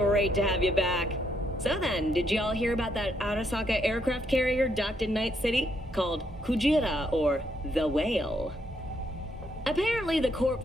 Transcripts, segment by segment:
Great to have you back. So then, did y'all hear about that Arasaka aircraft carrier docked in Night City called Kujira, or the Whale? Apparently the corp...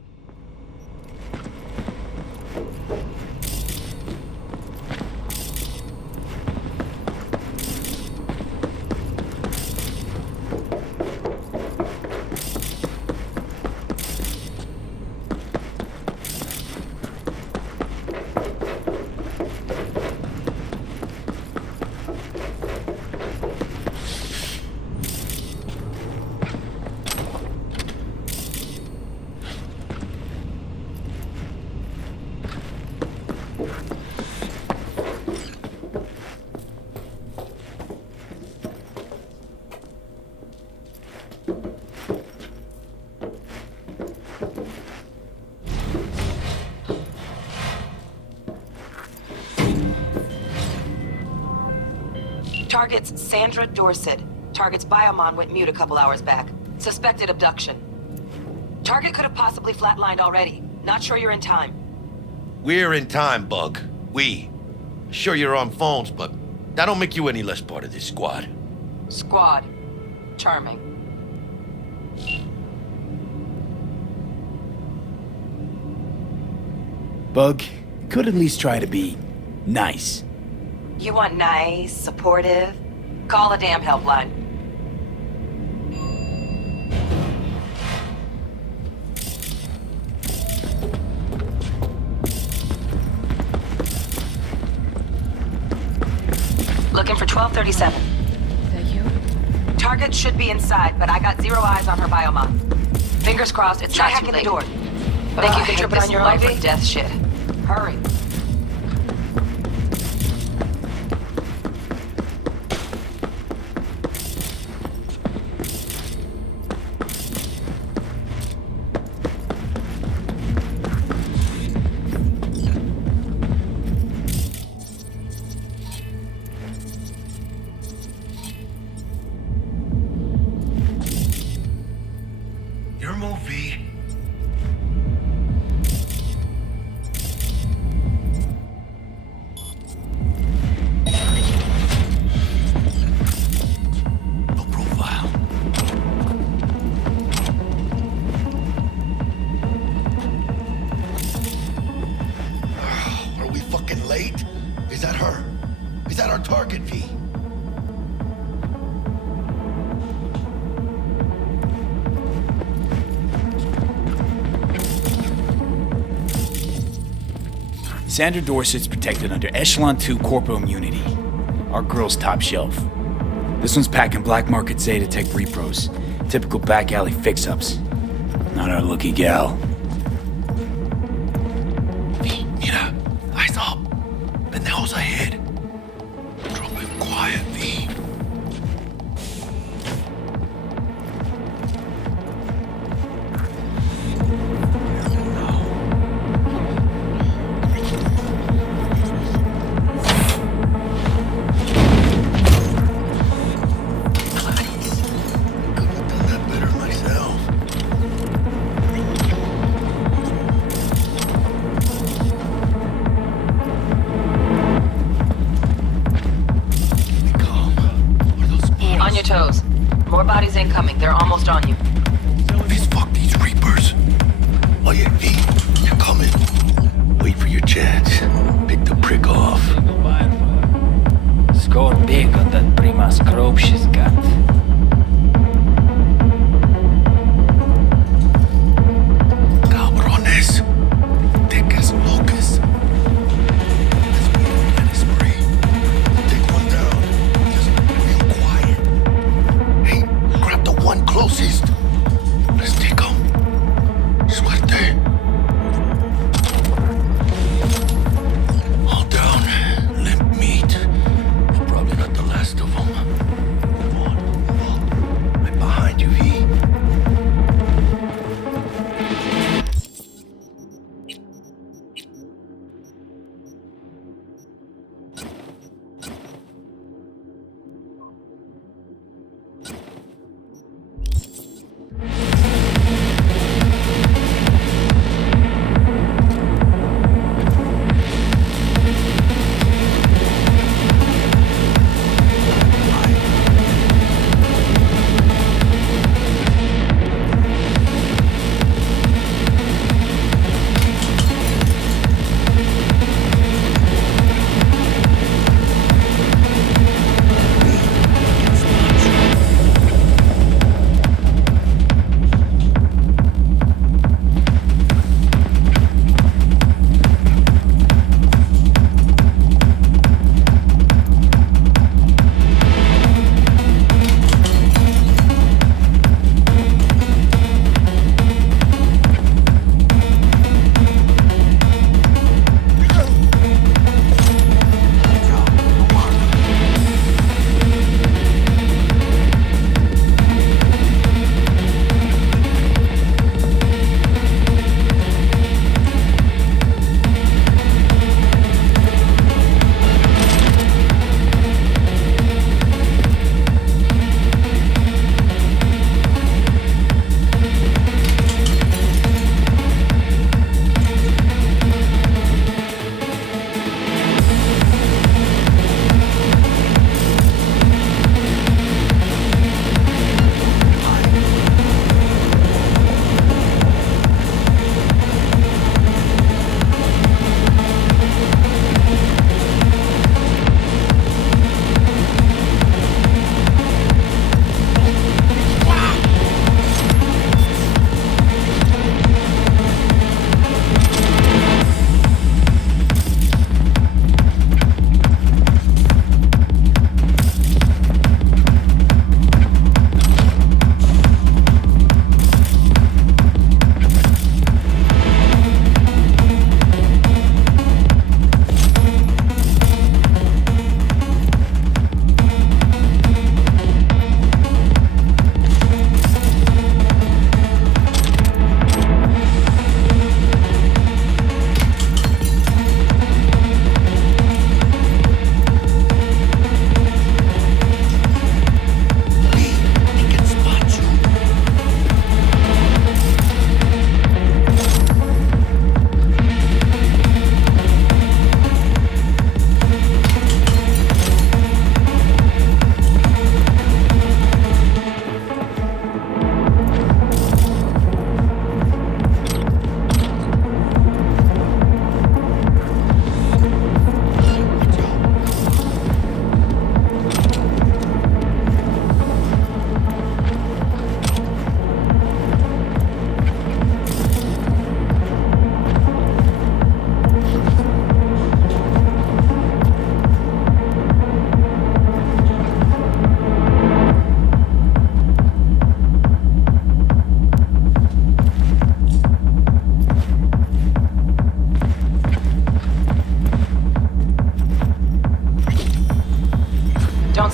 Target's Sandra Dorset. Target's biomon went mute a couple hours back. Suspected abduction. Target could have possibly flatlined already. Not sure you're in time. We're in time, Bug. We. Sure you're on phones, but that don't make you any less part of this squad. Squad. Charming. Bug, you could at least try to be nice. You want nice, supportive? Call a damn helpline. Looking for 1237. Is that you? Target should be inside, but I got zero eyes on her biomon. Fingers crossed it's not too late. The door. Think you can trip it on your own for death shit. Hurry. Your movie. No profile. Are we fucking late? Is that her? Is that our target, V? Sandra Dorset's protected under Echelon 2 Corpo Immunity. Our girl's top shelf. This one's packing black market Zetatech repros. Typical back alley fix-ups. Not our lucky gal. V, mira. Eyes up. Pendejos ahead. Drop it quiet, V. On your toes. More bodies incoming. They're almost on you. Please fuck these Reapers. Oh yeah, V, you're coming. Wait for your chance. Pick the prick off. Scored big on that Prima scrope she's got. Cabrones. Thick as locusts. Let's meet him in a spree. Take one down. Just real quiet. Hey, grab the one closest. Let's take him. Suerte. All down. Limp meat. But probably not the last of them. Come on.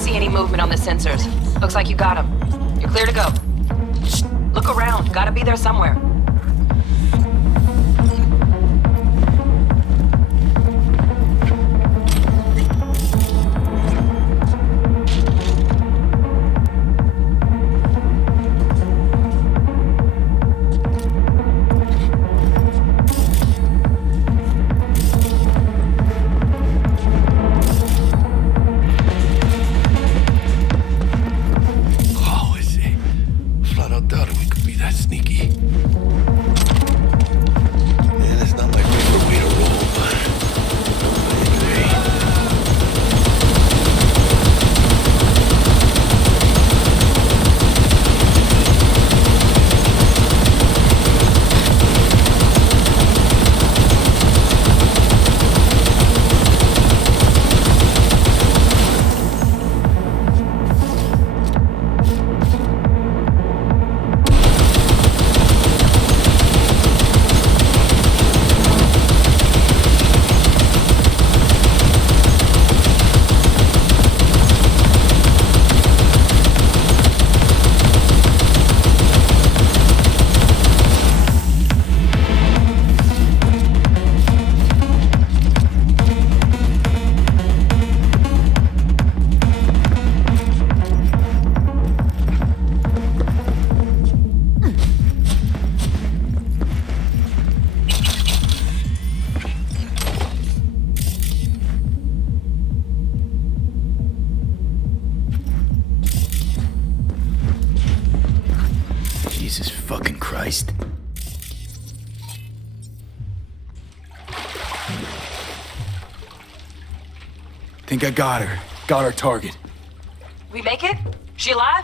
see any movement on the sensors. Looks like you got them. You're clear to go. Look around. Gotta be there somewhere. Jesus fucking Christ. Think I got her. Got our target. We make it? She alive?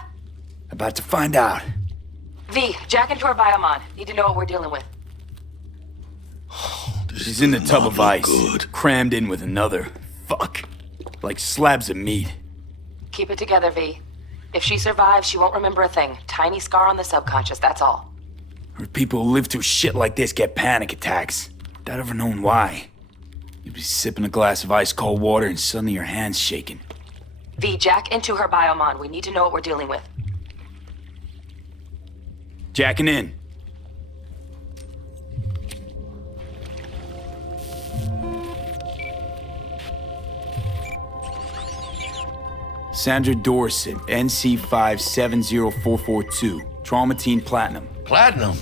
About to find out. V, jack into her biomon. Need to know what we're dealing with. She's in the tub of ice, Good. crammed in with another. Fuck. Like slabs of meat. Keep it together, V. If she survives, she won't remember a thing. Tiny scar on the subconscious, that's all. Or people who live through shit like this get panic attacks. Without ever knowing why. You'd be sipping a glass of ice cold water and suddenly your hand's shaking. V, jack into her biomon. We need to know what we're dealing with. Jacking in. Sandra Dorset, NC570442. Trauma Teen Platinum. Platinum?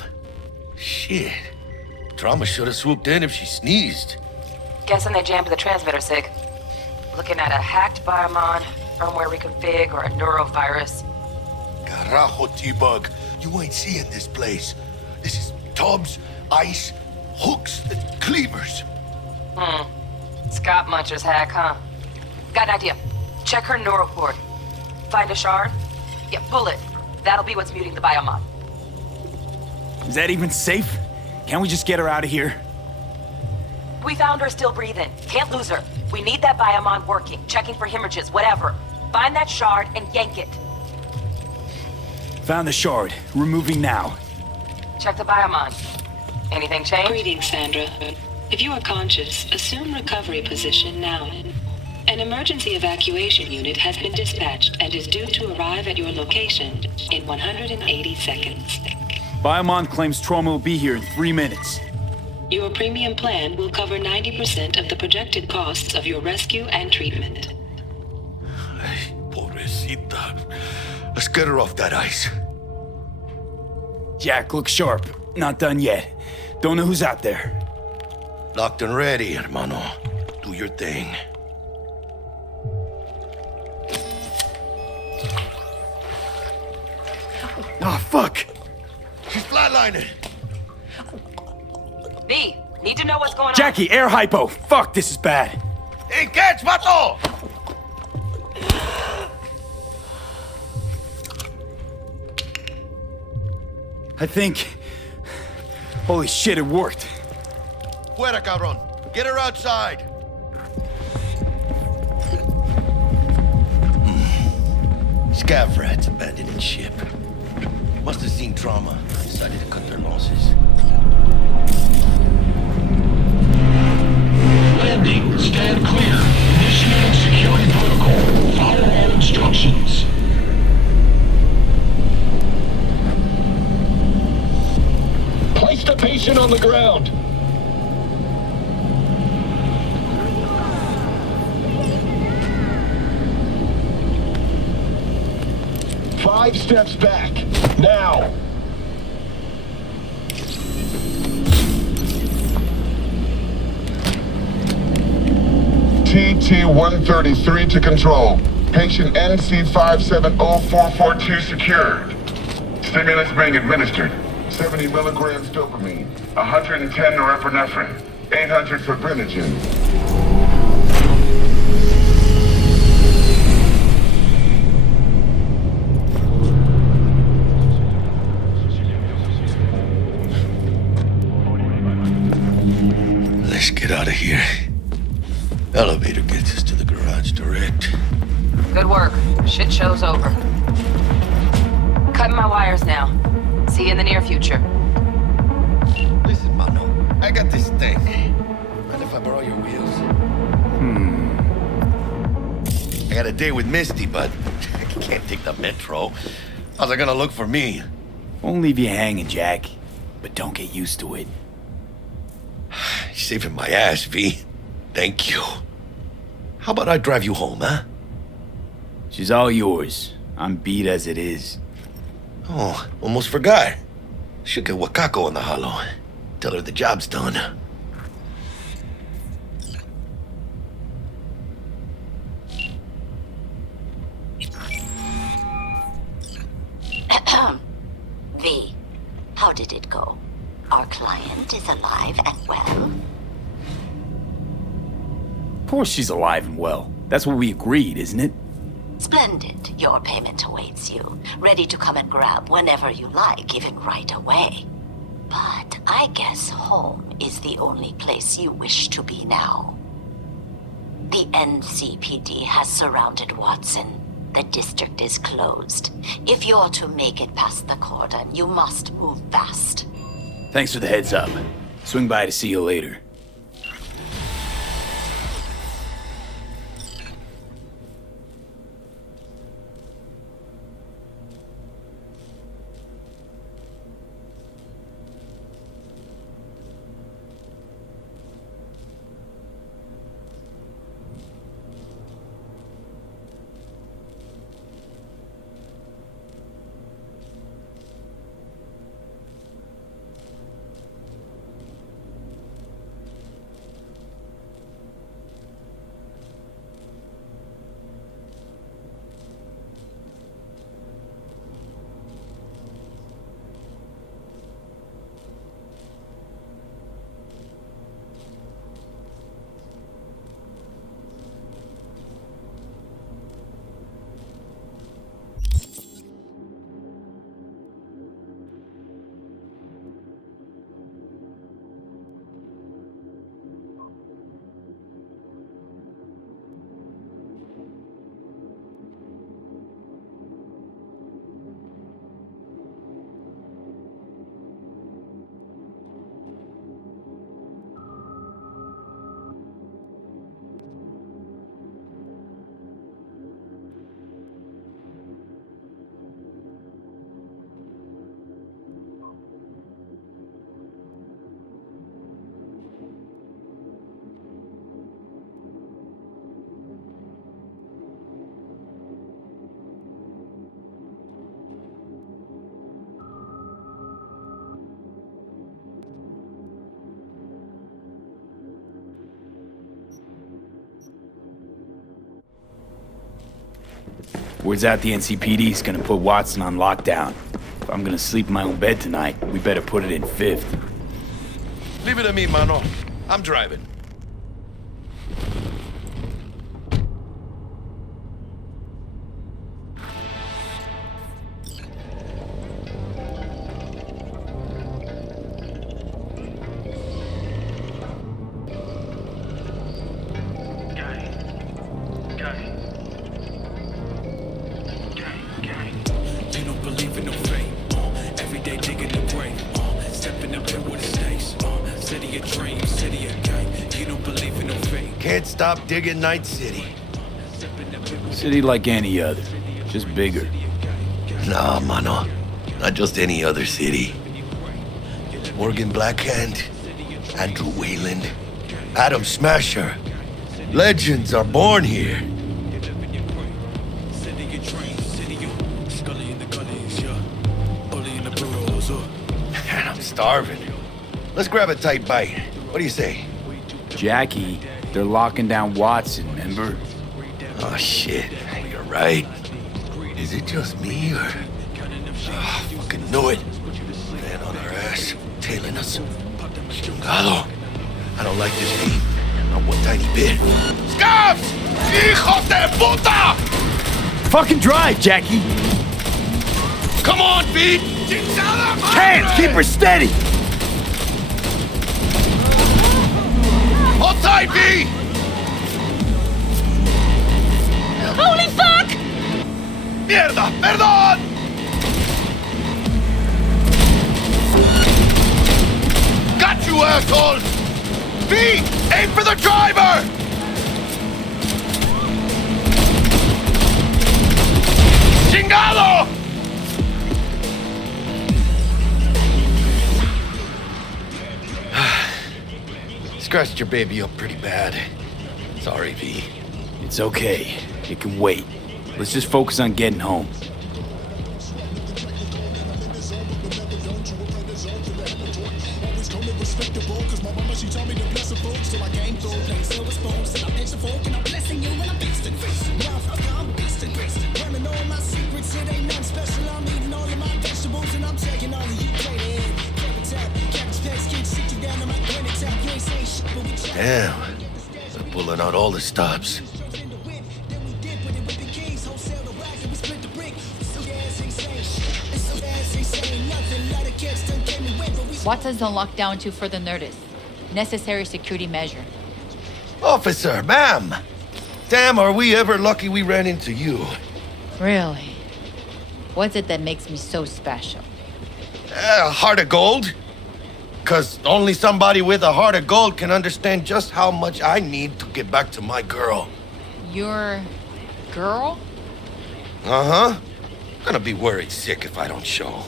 Shit. Trauma should have swooped in if she sneezed. Guessing they jammed the transmitter, Sig. Looking at a hacked biomon, firmware reconfig, or a neurovirus. Carajo, T-Bug. You ain't seeing this place. This is tubs, ice, hooks, and cleavers. Scott Muncher's hack, huh? Got an idea. Check her neural port. Find a shard? Yeah, pull it. That'll be what's muting the biomon. Is that even safe? Can't we just get her out of here? We found her still breathing. Can't lose her. We need that biomon working, checking for hemorrhages, whatever. Find that shard and yank it. Found the shard. Removing now. Check the biomon. Anything change? Greetings, Sandra. If you are conscious, assume recovery position now. An emergency evacuation unit has been dispatched and is due to arrive at your location in 180 seconds. Biomon claims trauma will be here in 3 minutes. Your premium plan will cover 90% of the projected costs of your rescue and treatment. Ay, pobrecita. Let's get her off that ice. Jack, look sharp. Not done yet. Don't know who's out there. Locked and ready, hermano. Do your thing. Oh, fuck! She's flatlining. V, need to know what's going on. Jackie, air hypo! Fuck, this is bad. Hey, catch, vato! I think... Holy shit, it worked. Fuera, cabrón. Get her outside. Scav rats abandoning ship. Must have seen trauma. Decided to cut their losses. Landing. Stand clear. Initiating security protocol. Follow all instructions. on the ground. Five steps back. Now. TT-133 to control. Patient NC570442 secured. Stimulus being administered. 70 milligrams dopamine, 110 norepinephrine, 800 fibrinogen. Let's get out of here. Elevator gets us to the garage direct. Good work. Shit show's over. Cutting my wires now. See you in the near future. Listen, Mano, I got this thing. Mind if I borrow your wheels? I got a date with Misty, but I can't take the metro. How's it gonna look for me? Won't leave you hanging, Jack. But don't get used to it. You're saving my ass, V. Thank you. How about I drive you home, huh? She's all yours. I'm beat as it is. Oh, almost forgot. Should get Wakako on the holo. Tell her the job's done. V, how did it go? Our client is alive and well? Of course she's alive and well. That's what we agreed, isn't it? Splendid. Your payment awaits you, ready to come and grab whenever you like, even right away. But I guess home is the only place you wish to be now. The NCPD has surrounded Watson. The district is closed. If you're to make it past the cordon, you must move fast. Thanks for the heads up. Swing by to see you later. Word's out the NCPD's gonna put Watson on lockdown. If I'm gonna sleep in my own bed tonight, we better put it in fifth. Leave it to me, Mano. I'm driving. Can't stop digging Night City. City like any other, just bigger. Nah, Mano. Not just any other city. Morgan Blackhand, Andrew Wayland, Adam Smasher. Legends are born here. Man, I'm starving. Let's grab a tight bite. What do you say? Jackie, they're locking down Watson, remember? Oh, shit. You're right. Is it just me, or... Oh, fucking knew it. Man on our ass, tailing us. Chingado. I don't like this heat. Not one tiny bit. Scabs! Hijos de puta! Fucking drive, Jackie! Come on, Pete! Can't! Keep her steady! Hold tight, V! Holy fuck! Mierda! Perdón! Got you, asshole! V! Aim for the driver! Chingado! Scratched your baby up pretty bad. Sorry, V. It's okay. It can wait. Let's just focus on getting home. Damn. They're pulling out all the stops. Watson's on lockdown to further notice. Necessary security measure. Officer, ma'am! Damn, are we ever lucky we ran into you. Really? What's it that makes me so special? A heart of gold? 'Cause only somebody with a heart of gold can understand just how much I need to get back to my girl. Your girl? Uh-huh. Gonna be worried sick if I don't show.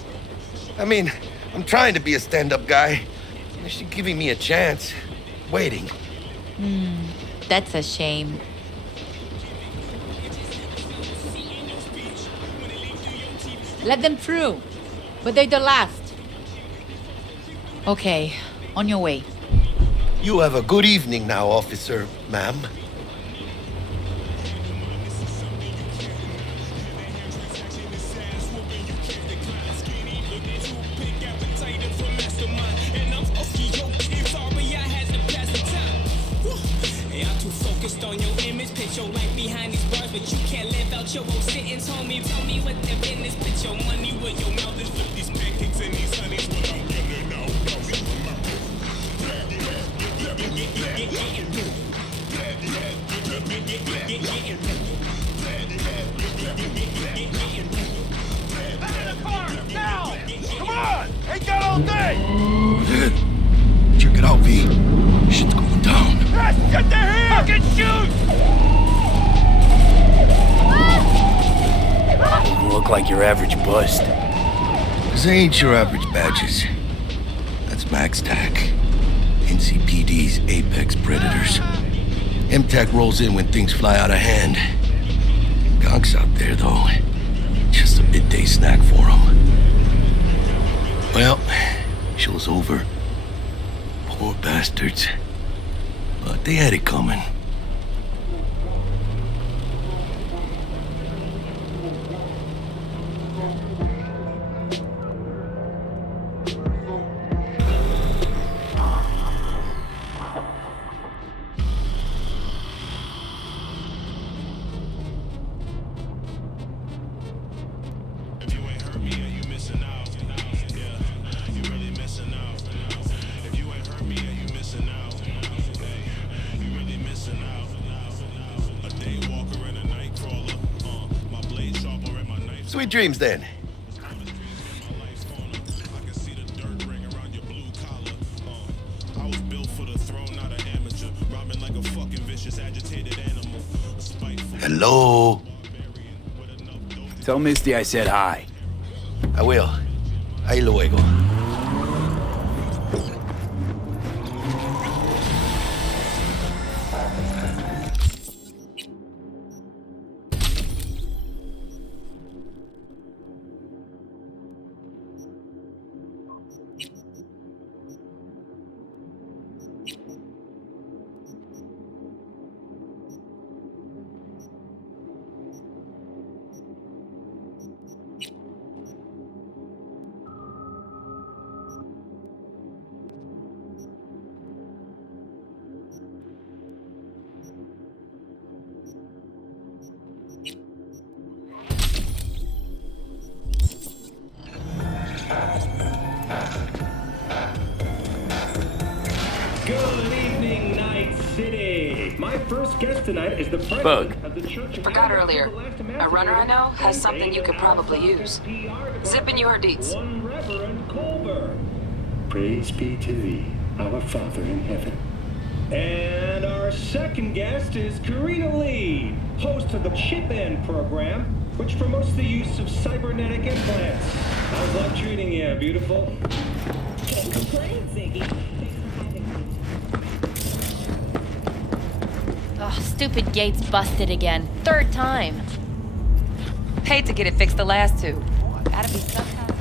I mean, I'm trying to be a stand-up guy. She's giving me a chance. Waiting. That's a shame. Let them through. But they're the last. Okay, on your way. You have a good evening now, officer, ma'am. On your image, put your life behind these bars, but you can't live out your own sentence, homie. Tell me what the business, put your money where your mouth is, with these pancakes and these honeys. What I'm getting out, Come on! Ain't got all day! Check it out, V. Shit's going down. Get the here! Fucking shoot! You look like your average bust. This ain't your average badges. That's MaxTac. NCPD's apex predators. MTAC rolls in when things fly out of hand. Gonks out there, though. Just a midday snack for them. Well, show's over. Poor bastards. But they had it coming. Sweet dreams, then. Hello? Tell Misty I said hi. I will. Ahí luego. Good evening, Night City. My first guest tonight is the president Bug. of the Church of Forgot England earlier. for the Last A runner I know has and something you could probably use. Zip in your deets. One Reverend Colbert. Praise be to thee, our Father in heaven. And our second guest is Karina Lee, host of the Chip In program, which promotes the use of cybernetic implants. How's life treating you, beautiful? Can't complain, Ziggy. Thanks for having me. Ugh, stupid gate's busted again. Third time. Paid to get it fixed the last two. Gotta be some kind of...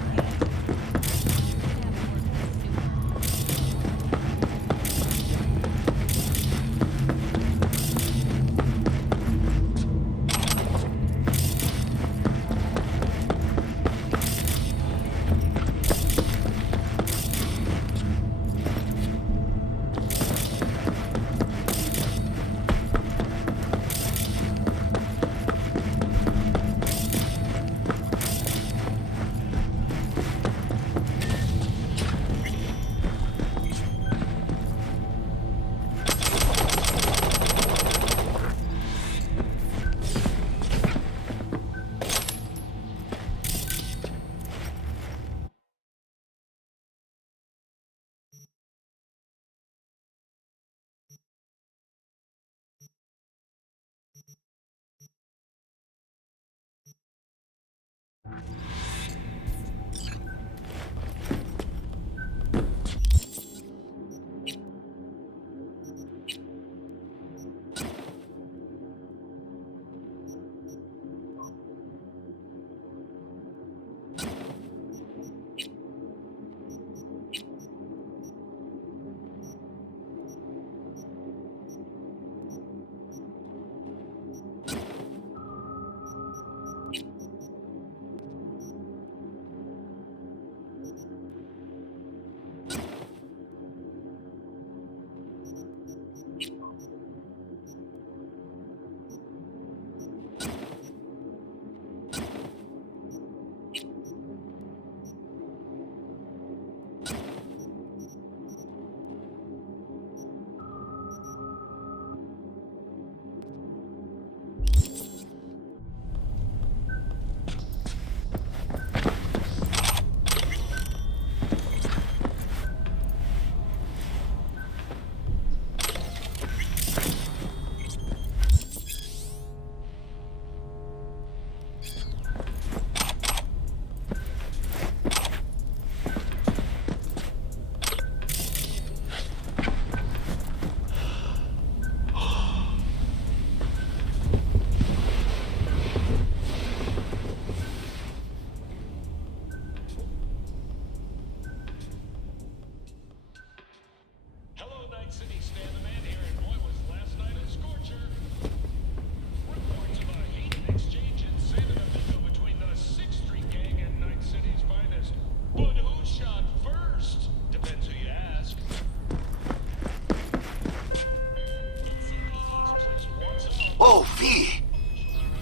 Oh, V!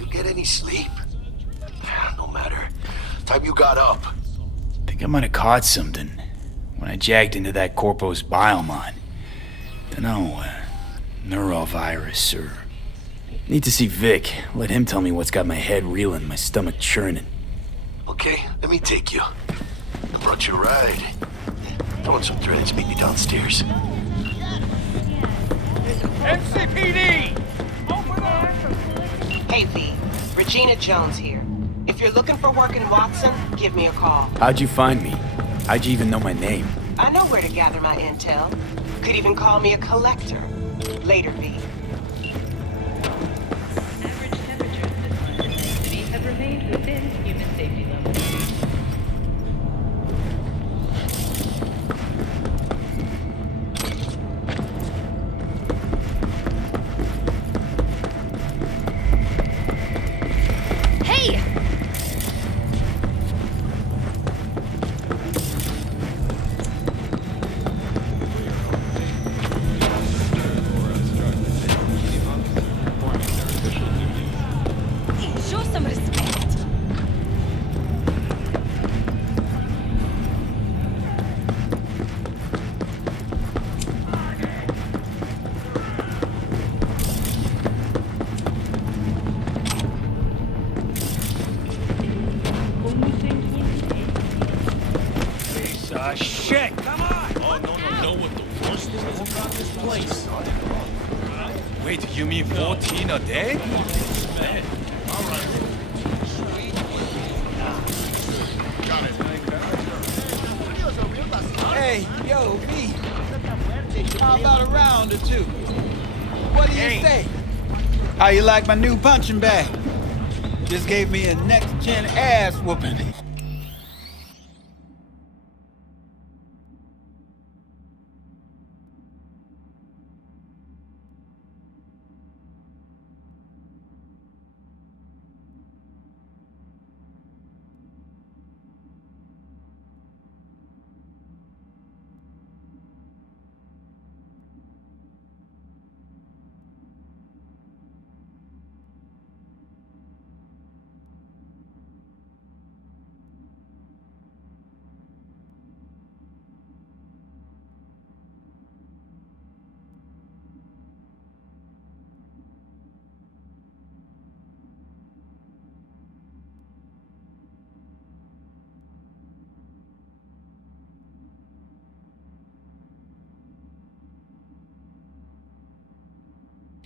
You get any sleep? No matter. Time you got up. Think I might have caught something when I jagged into that Corpo's biomon. Dunno, neurovirus or... Need to see Vic. Let him tell me what's got my head reeling, my stomach churning. Okay, let me take you. I brought you a ride. Throw in some threads, meet me downstairs. MCPD! Hey, V. Regina Jones here. If you're looking for work in Watson, give me a call. How'd you find me? How'd you even know my name? I know where to gather my intel. Could even call me a collector. Later, V. Average temperatures this month in the city have remained within human safety levels. Hey! Shit! Come on! Oh, no, know what the worst thing is about this place? Wait, you mean 14 a day? Man. All right. Got it. Hey, yo, V. How about a round or two? What do you say? How you like my new punching bag? Just gave me a next-gen ass whooping.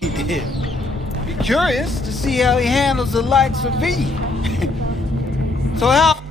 He did. Be curious to see how he handles the likes of V. So how...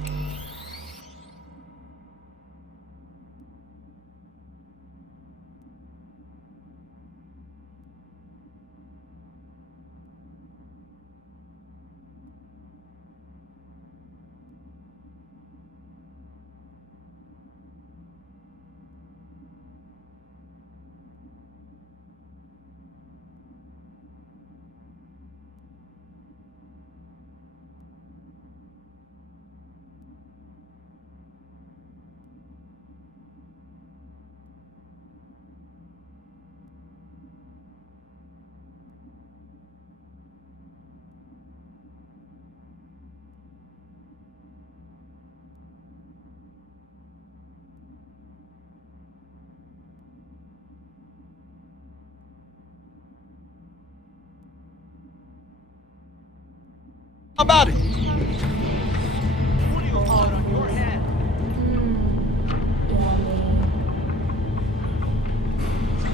How about it?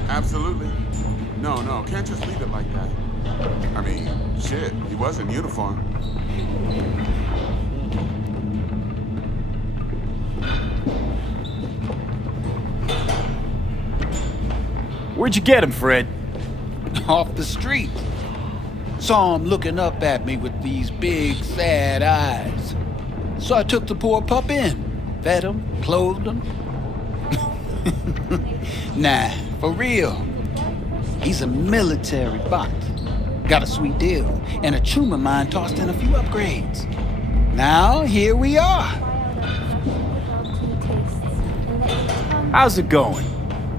Absolutely. No, can't just leave it like that. I mean, shit, he was in uniform. Where'd you get him, Fred? Off the street. Saw him looking up at me with these big, sad eyes. So I took the poor pup in. Fed him, clothed him. Nah, for real. He's a military bot. Got a sweet deal, and a chum of mine tossed in a few upgrades. Now, here we are. How's it going?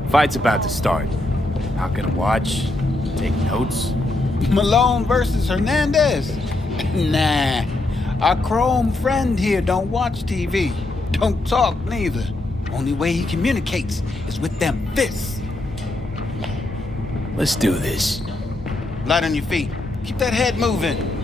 Fight's about to start. Not gonna watch, take notes. Malone versus Hernandez? Nah. Our Chrome friend here don't watch TV. Don't talk neither. Only way he communicates is with them fists. Let's do this. Light on your feet. Keep that head moving.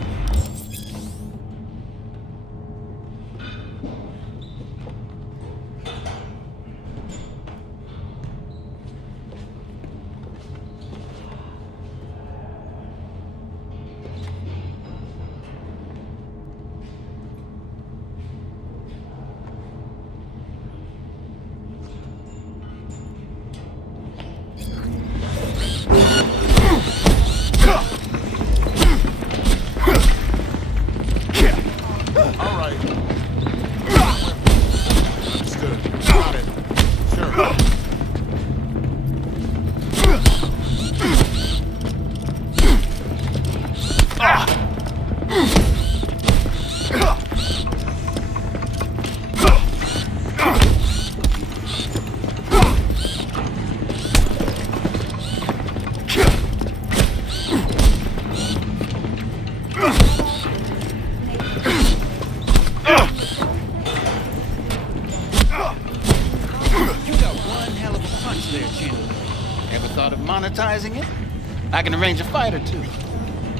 Monetizing it? I can arrange a fight or two.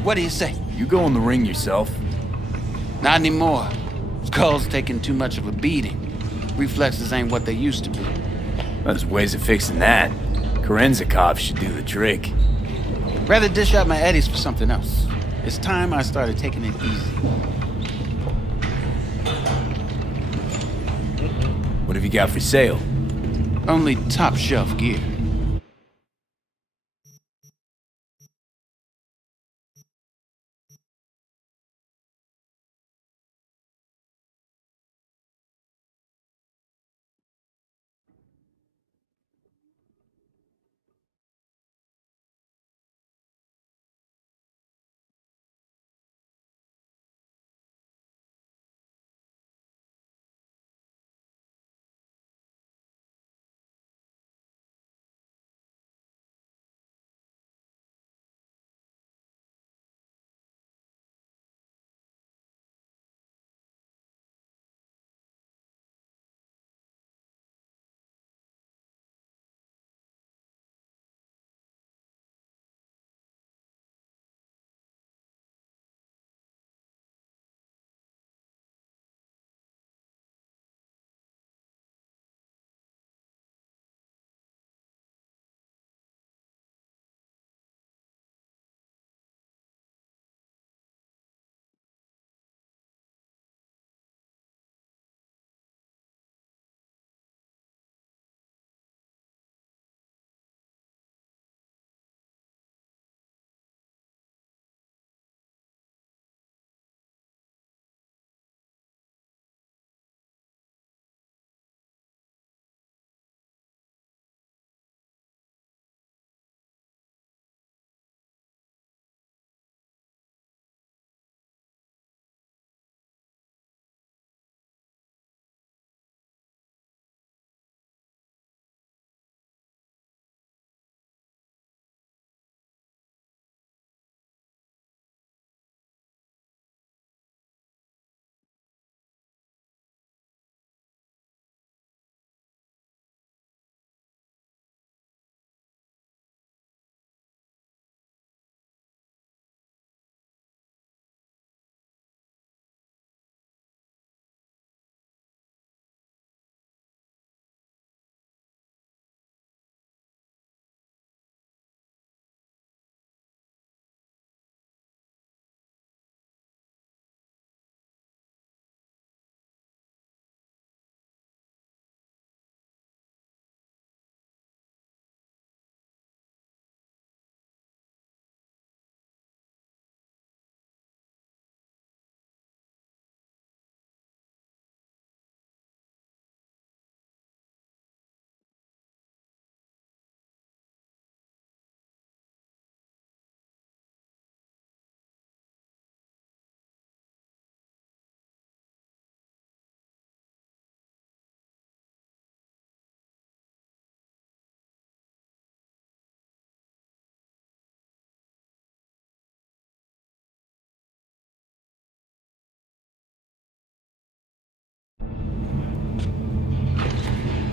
What do you say? You go in the ring yourself. Not anymore. Skull's taking too much of a beating. Reflexes ain't what they used to be. There's ways of fixing that. Korenzikov should do the trick. Rather dish out my eddies for something else. It's time I started taking it easy. What have you got for sale? Only top shelf gear.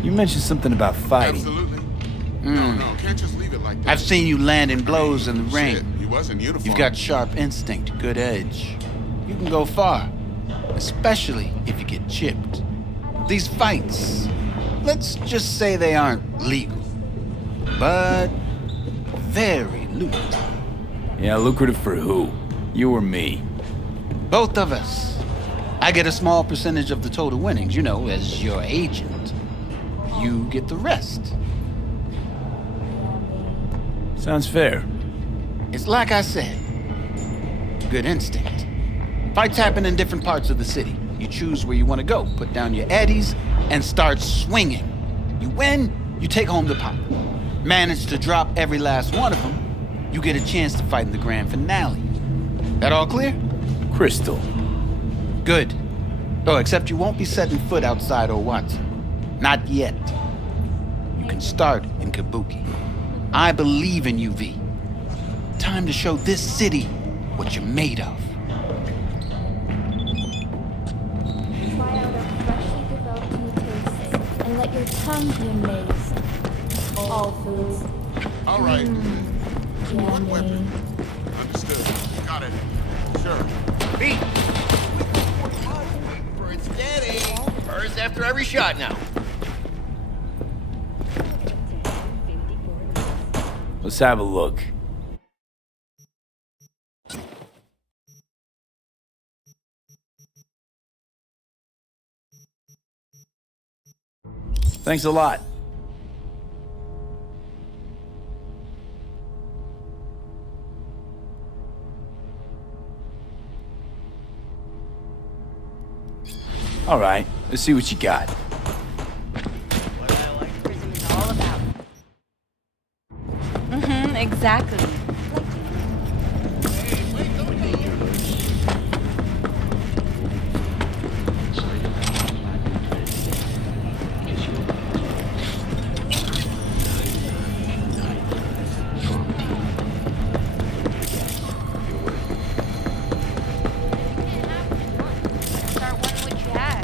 You mentioned something about fighting. Absolutely. No, can't just leave it like that. I've seen you landing blows in the ring. Shit, he was in uniform. You've got sharp instinct, good edge. You can go far, especially if you get chipped. These fights, let's just say they aren't legal, but very lucrative. Yeah, lucrative for who? You or me? Both of us. I get a small percentage of the total winnings, you know, as your agent. You get the rest. Sounds fair. It's like I said, good instinct. Fights happen in different parts of the city. You choose where you want to go, put down your eddies, and start swinging. You win, you take home the pot. Manage to drop every last one of them, you get a chance to fight in the grand finale. That all clear? Crystal. Good. Oh, except you won't be setting foot outside Watson. Not yet. You can start in Kabuki. I believe in you, V. Time to show this city what you're made of. Try out our freshly developed new tastes and let your tongue be amazed. All foods. All right. One Yummy. weapon. Understood. Got it. Sure. V! and steady. First after every shot now. Let's have a look. Thanks a lot. All right, let's see what you got. All about. Exactly. Start one what you have.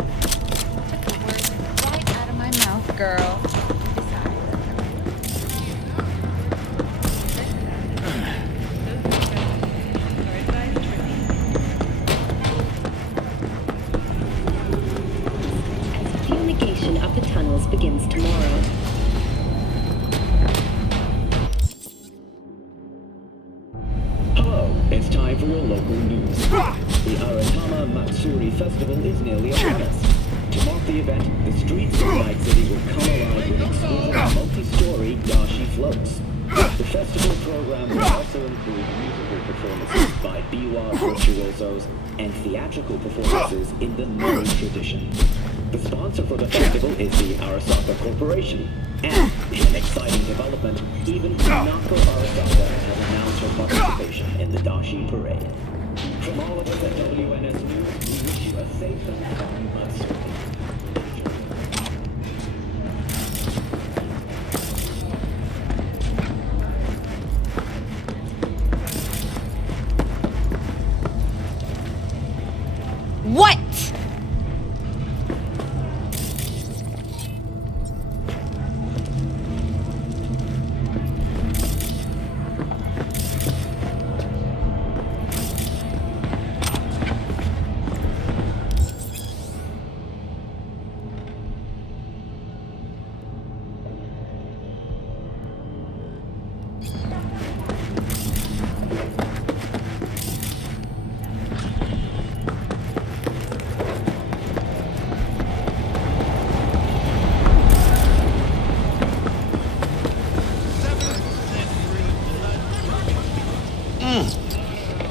Took the words right out of my mouth, girl. Fumigation of the tunnels begins tomorrow. Hello, it's time for your local news. The Aratama Matsuri Festival is nearly upon us. To mark the event, the streets of Night City will come alive with exquisite multi-story dashi floats. The festival program will also include musical performances by biwa virtuosos and theatrical performances in the Nori tradition. The sponsor for the festival is the Arasaka Corporation. And, in an exciting development, even Hinako Arasaka has announced her participation in the Dashi Parade. From all of us at WNS News, we wish you a safe and fun Matsuri. What?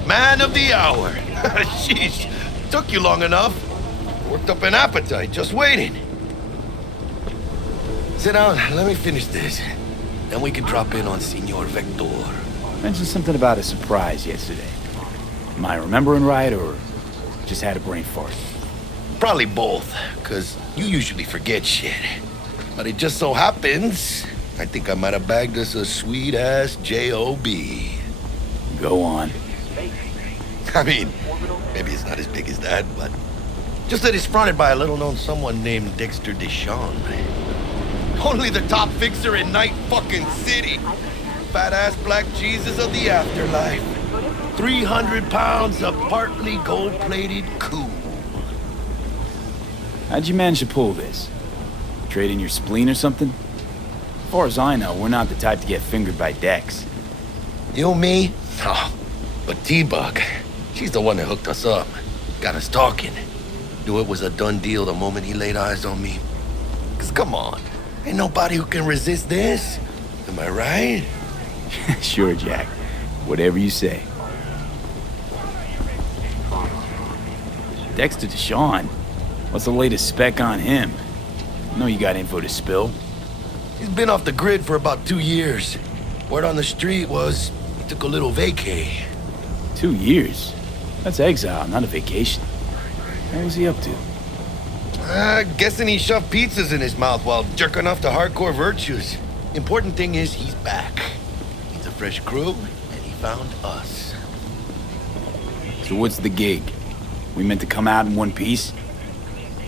Man of the hour. Sheesh, took you long enough. Worked up an appetite, just waiting. Sit down, let me finish this. Then we can drop in on Senor Vector. Mentioned something about a surprise yesterday. Am I remembering right, or just had a brain fart? Probably both, because you usually forget shit. But it just so happens, I think I might have bagged us a sweet-ass J.O.B. Go on. I mean, maybe it's not as big as that, but just that it's fronted by a little-known someone named Dexter Deshawn. Only the top fixer in Night fucking City. Fat-ass black Jesus of the afterlife. 300 pounds of partly gold-plated cool. How'd you manage to pull this? Trade in your spleen or something? As far as I know, we're not the type to get fingered by Dex. You, me? Oh, but T-Bug, she's the one that hooked us up. Got us talking. Knew it was a done deal the moment he laid eyes on me. 'Cause come on, ain't nobody who can resist this. Am I right? Sure, Jack. Whatever you say. Dexter Deshawn? What's the latest spec on him? I know you got info to spill. He's been off the grid for about 2 years. Word on the street was he took a little vacay. 2 years? That's exile, not a vacation. What was he up to? Guessing he shoved pizzas in his mouth while jerking off to hardcore virtues. Important thing is he's back. Needs a fresh crew, and he found us. So what's the gig? We meant to come out in one piece?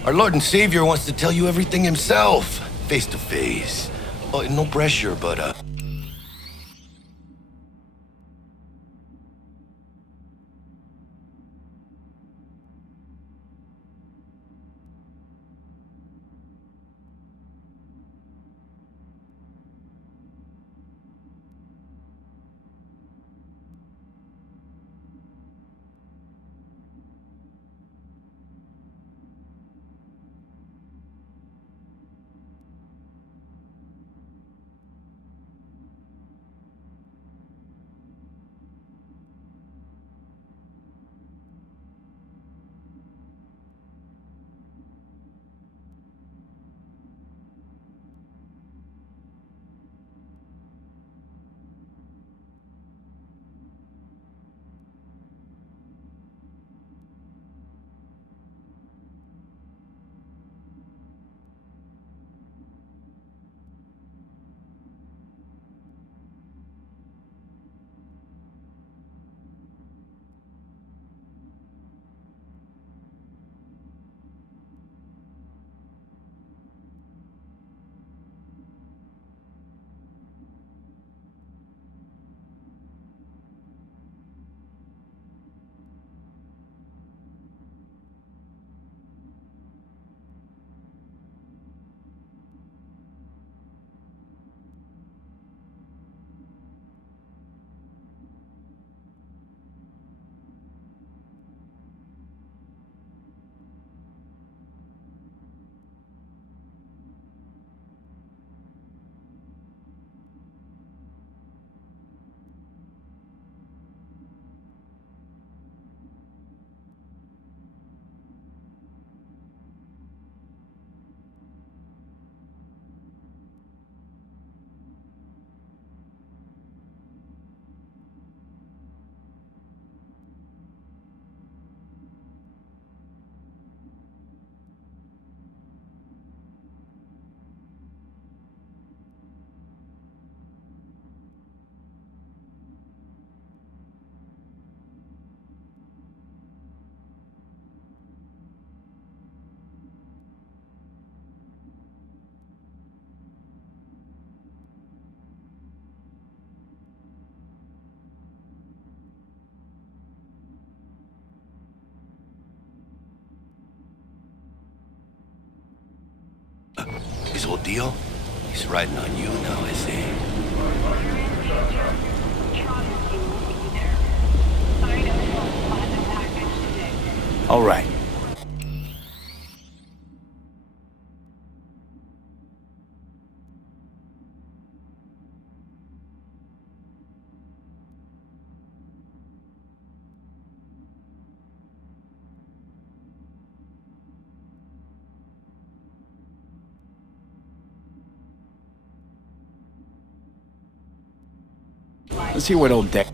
Our Lord and Savior wants to tell you everything himself, face to face. Oh, no pressure, but his whole deal? He's riding on you now, I see. All right. Let's hear what old Dex...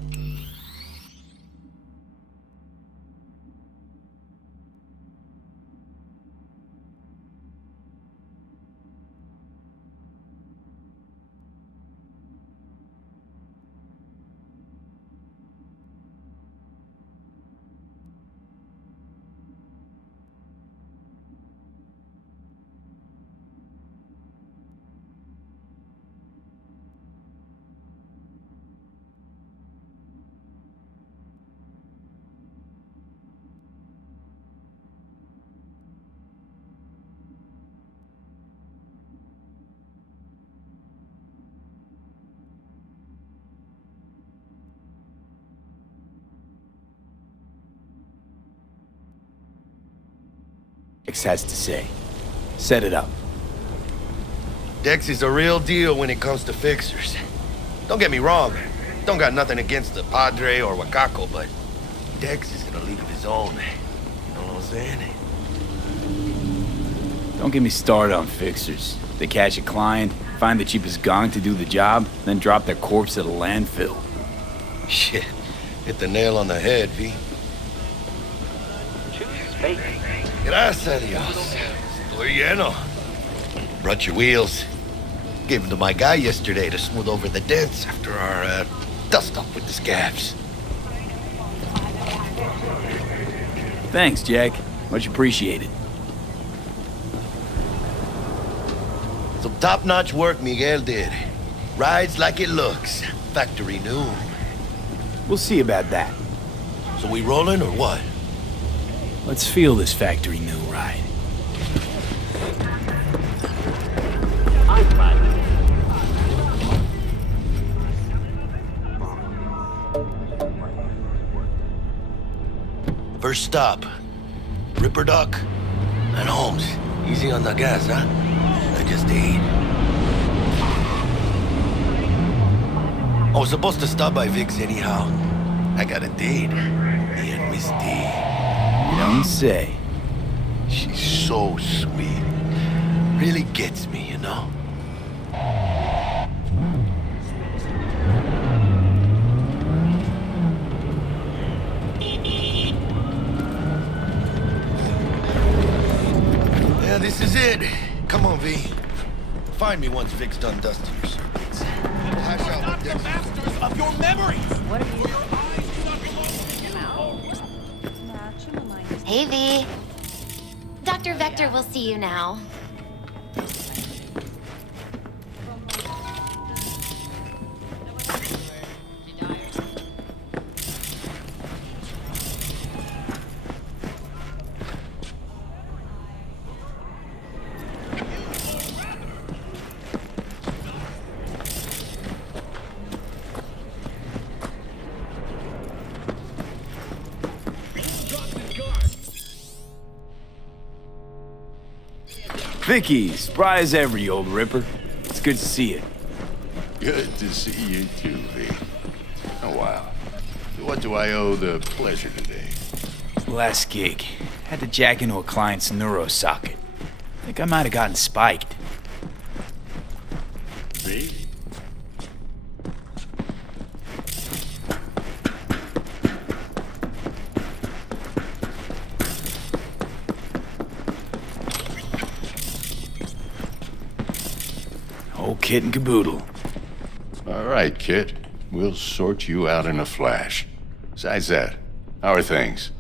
has to say. Set it up. Dex is a real deal when it comes to fixers. Don't get me wrong. Don't got nothing against the Padre or Wakako, but Dex is in a league of his own. You know what I'm saying? Don't get me started on fixers. They catch a client, find the cheapest gong to do the job, then drop their corpse at a landfill. Shit. Hit the nail on the head, V. Gracias, Dios. Estoy lleno. Brought your wheels. Gave them to my guy yesterday to smooth over the dents after our dust-up with the scabs. Thanks, Jack. Much appreciated. Some top-notch work Miguel did. Rides like it looks. Factory new. We'll see about that. So we rolling or what? Let's feel this factory new ride. First stop. Ripper Duck and Holmes. Easy on the gas, huh? I just ate. I was supposed to stop by Vic's anyhow. I got a date. Me and Miss D. You don't say. She's so sweet. Really gets me, you know? Yeah, this is it. Come on, V. Find me once Vic's done dusting your circuits. Hash out what Dex masters of your memories! What are you... Hey, V. Dr. Vector will see you now. Vicky, spry as ever, you old ripper. It's good to see you. Good to see you too, V. Oh, wow. What do I owe the pleasure today? Last gig. Had to jack into a client's neuro socket. Think I might have gotten spiked. V? Whole kit and caboodle. All right, Kit. We'll sort you out in a flash. Besides that, how are things?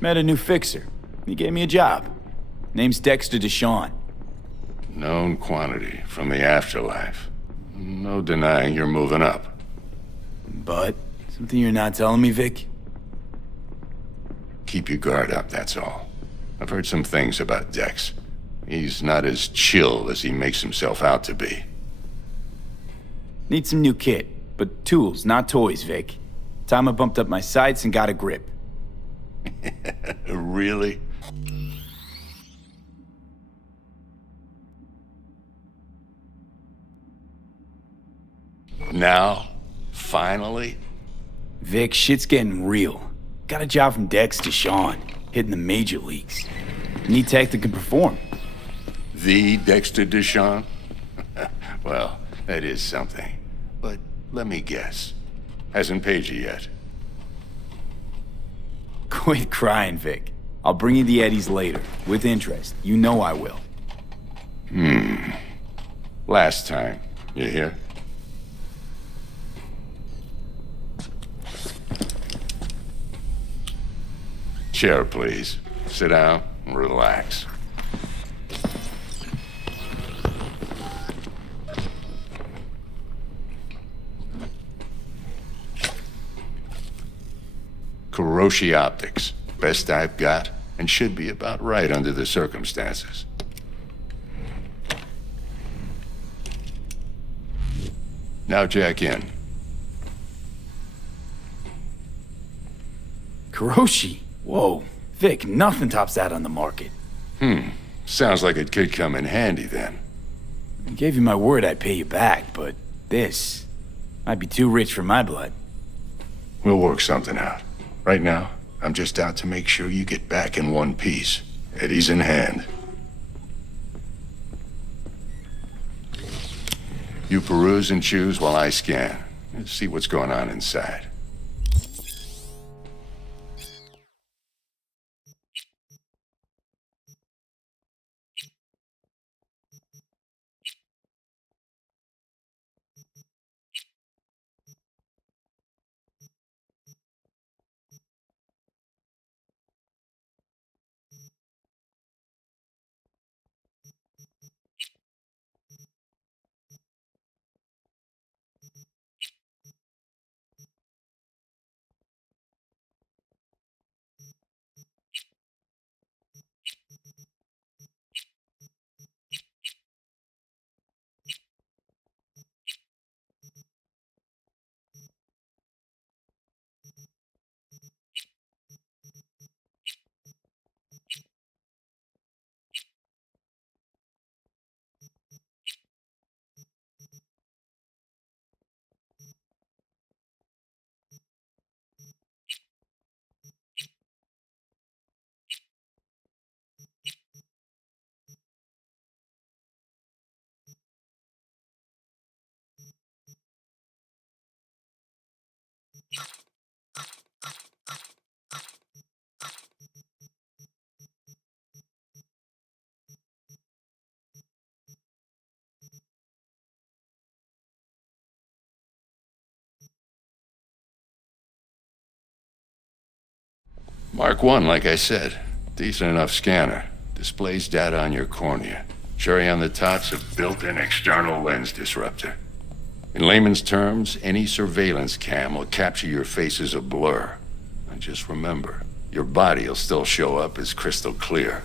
Met a new fixer. He gave me a job. Name's Dexter Deshawn. Known quantity from the afterlife. No denying you're moving up. But, something you're not telling me, Vic? Keep your guard up, that's all. I've heard some things about Dex. He's not as chill as he makes himself out to be. Need some new kit, but tools, not toys, Vic. Time I bumped up my sights and got a grip. Really? Now? Finally? Vic, shit's getting real. Got a job from Dex to Sean, hitting the major leagues. Need tech that can perform. The Dexter Deshawn? Well, that is something. But let me guess. Hasn't paid you yet. Quit crying, Vic. I'll bring you the eddies later, with interest. You know I will. Last time. You hear? Chair, please. Sit down and relax. Kuroshi Optics. Best I've got, and should be about right under the circumstances. Now jack in. Kuroshi? Whoa. Vic, nothing tops that on the market. Sounds like it could come in handy then. I gave you my word I'd pay you back, but this might be too rich for my blood. We'll work something out. Right now, I'm just out to make sure you get back in one piece. Eddie's in hand. You peruse and choose while I scan. Let's see what's going on inside. Mark 1, like I said. Decent enough scanner. Displays data on your cornea. Cherry on the top's a built-in external lens disruptor. In layman's terms, any surveillance cam will capture your face as a blur. And just remember, your body will still show up as crystal clear.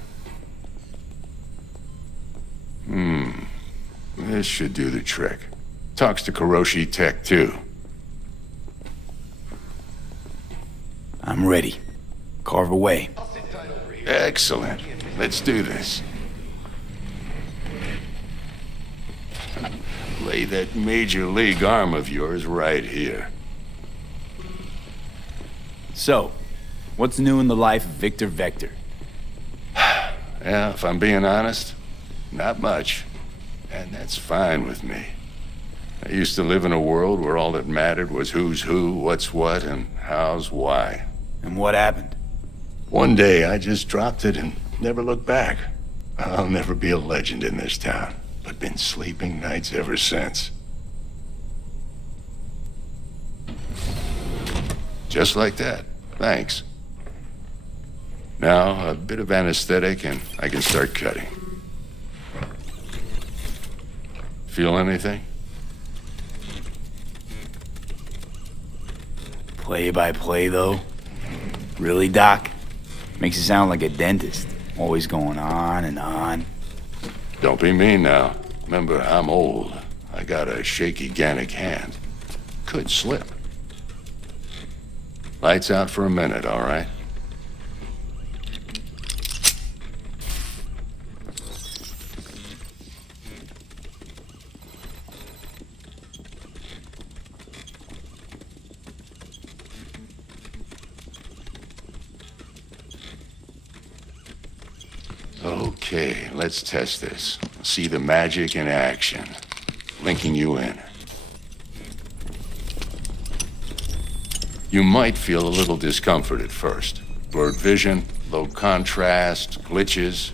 This should do the trick. Talks to Kuroshi Tech, too. I'm ready. Carve away. Excellent. Let's do this. Lay that major league arm of yours right here. So, what's new in the life of Victor Vector? Yeah, if I'm being honest, not much. And that's fine with me. I used to live in a world where all that mattered was who's who, what's what, and how's why. And what happened? One day, I just dropped it and never looked back. I'll never be a legend in this town, but been sleeping nights ever since. Just like that. Thanks. Now, a bit of anesthetic and I can start cutting. Feel anything? Play by play, though? Really, Doc? Makes it sound like a dentist. Always going on and on. Don't be mean now. Remember, I'm old. I got a shaky Gannic hand. Could slip. Lights out for a minute, all right? Okay, let's test this. See the magic in action. Linking you in. You might feel a little discomfort at first. Blurred vision, low contrast, glitches.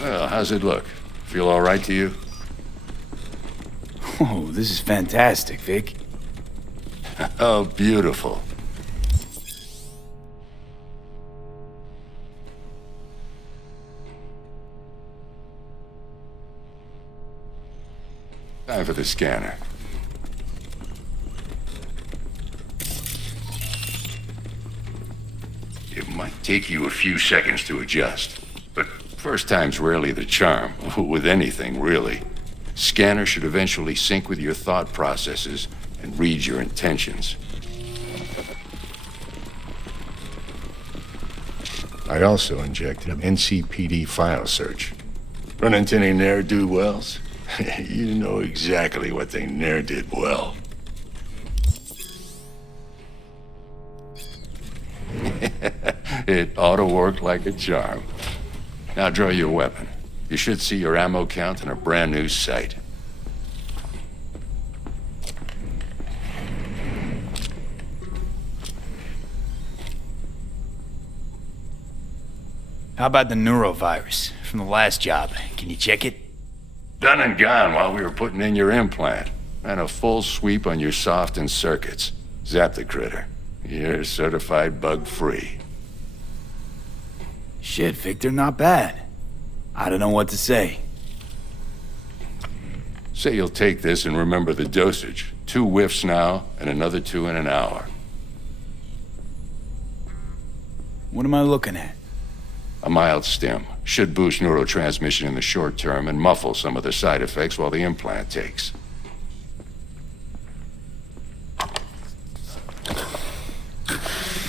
Well, how's it look? Feel all right to you? Oh, this is fantastic, Vic. Oh, beautiful. Time for the scanner. It might take you a few seconds to adjust, but first time's rarely the charm, with anything, really. Scanner should eventually sync with your thought processes and read your intentions. I also injected an NCPD file search. Run into any ne'er-do-wells? You know exactly what they ne'er did well. It ought to work like a charm. Now draw your weapon. You should see your ammo count in a brand new sight. How about the neurovirus from the last job? Can you check it? Done and gone while we were putting in your implant. And a full sweep on your soft and circuits. Zap the critter. You're certified bug-free. Shit, Victor, not bad. I don't know what to say. Say you'll take this and remember the dosage. 2 whiffs now, and another 2 in an hour. What am I looking at? A mild stim. Should boost neurotransmission in the short term and muffle some of the side effects while the implant takes.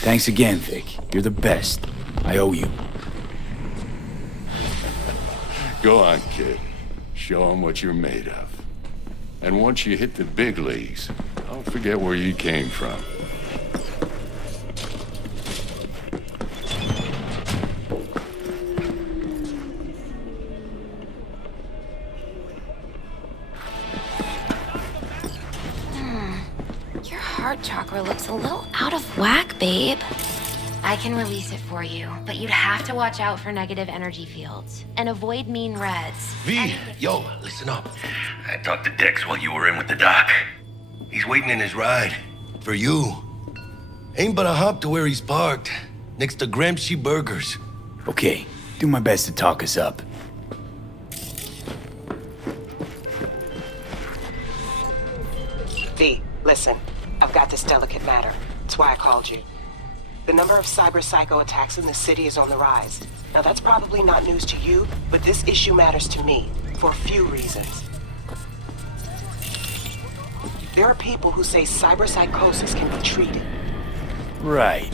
Thanks again, Vic. You're the best. I owe you. Go on, kid. Show 'em what you're made of. And once you hit the big leagues, don't forget where you came from. Your heart chakra looks a little out of whack, babe. I can release it for you, but you'd have to watch out for negative energy fields and avoid mean reds. V, yo, listen up. I talked to Dex while you were in with the doc. He's waiting in his ride. For you. Ain't but a hop to where he's parked. Next to Gramsci Burgers. Okay, do my best to talk us up. V, listen. I've got this delicate matter. That's why I called you. The number of cyber-psycho attacks in the city is on the rise. Now, that's probably not news to you, but this issue matters to me for a few reasons. There are people who say cyberpsychosis can be treated. Right.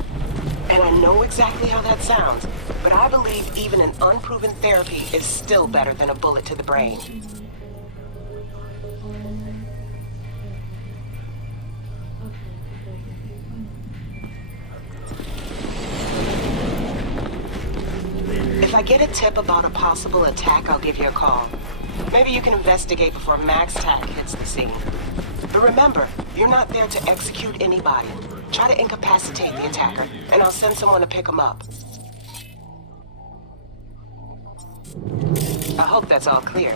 And I know exactly how that sounds, but I believe even an unproven therapy is still better than a bullet to the brain. If I get a tip about a possible attack, I'll give you a call. Maybe you can investigate before MaxTac hits the scene. But remember, you're not there to execute anybody. Try to incapacitate the attacker, and I'll send someone to pick him up. I hope that's all clear.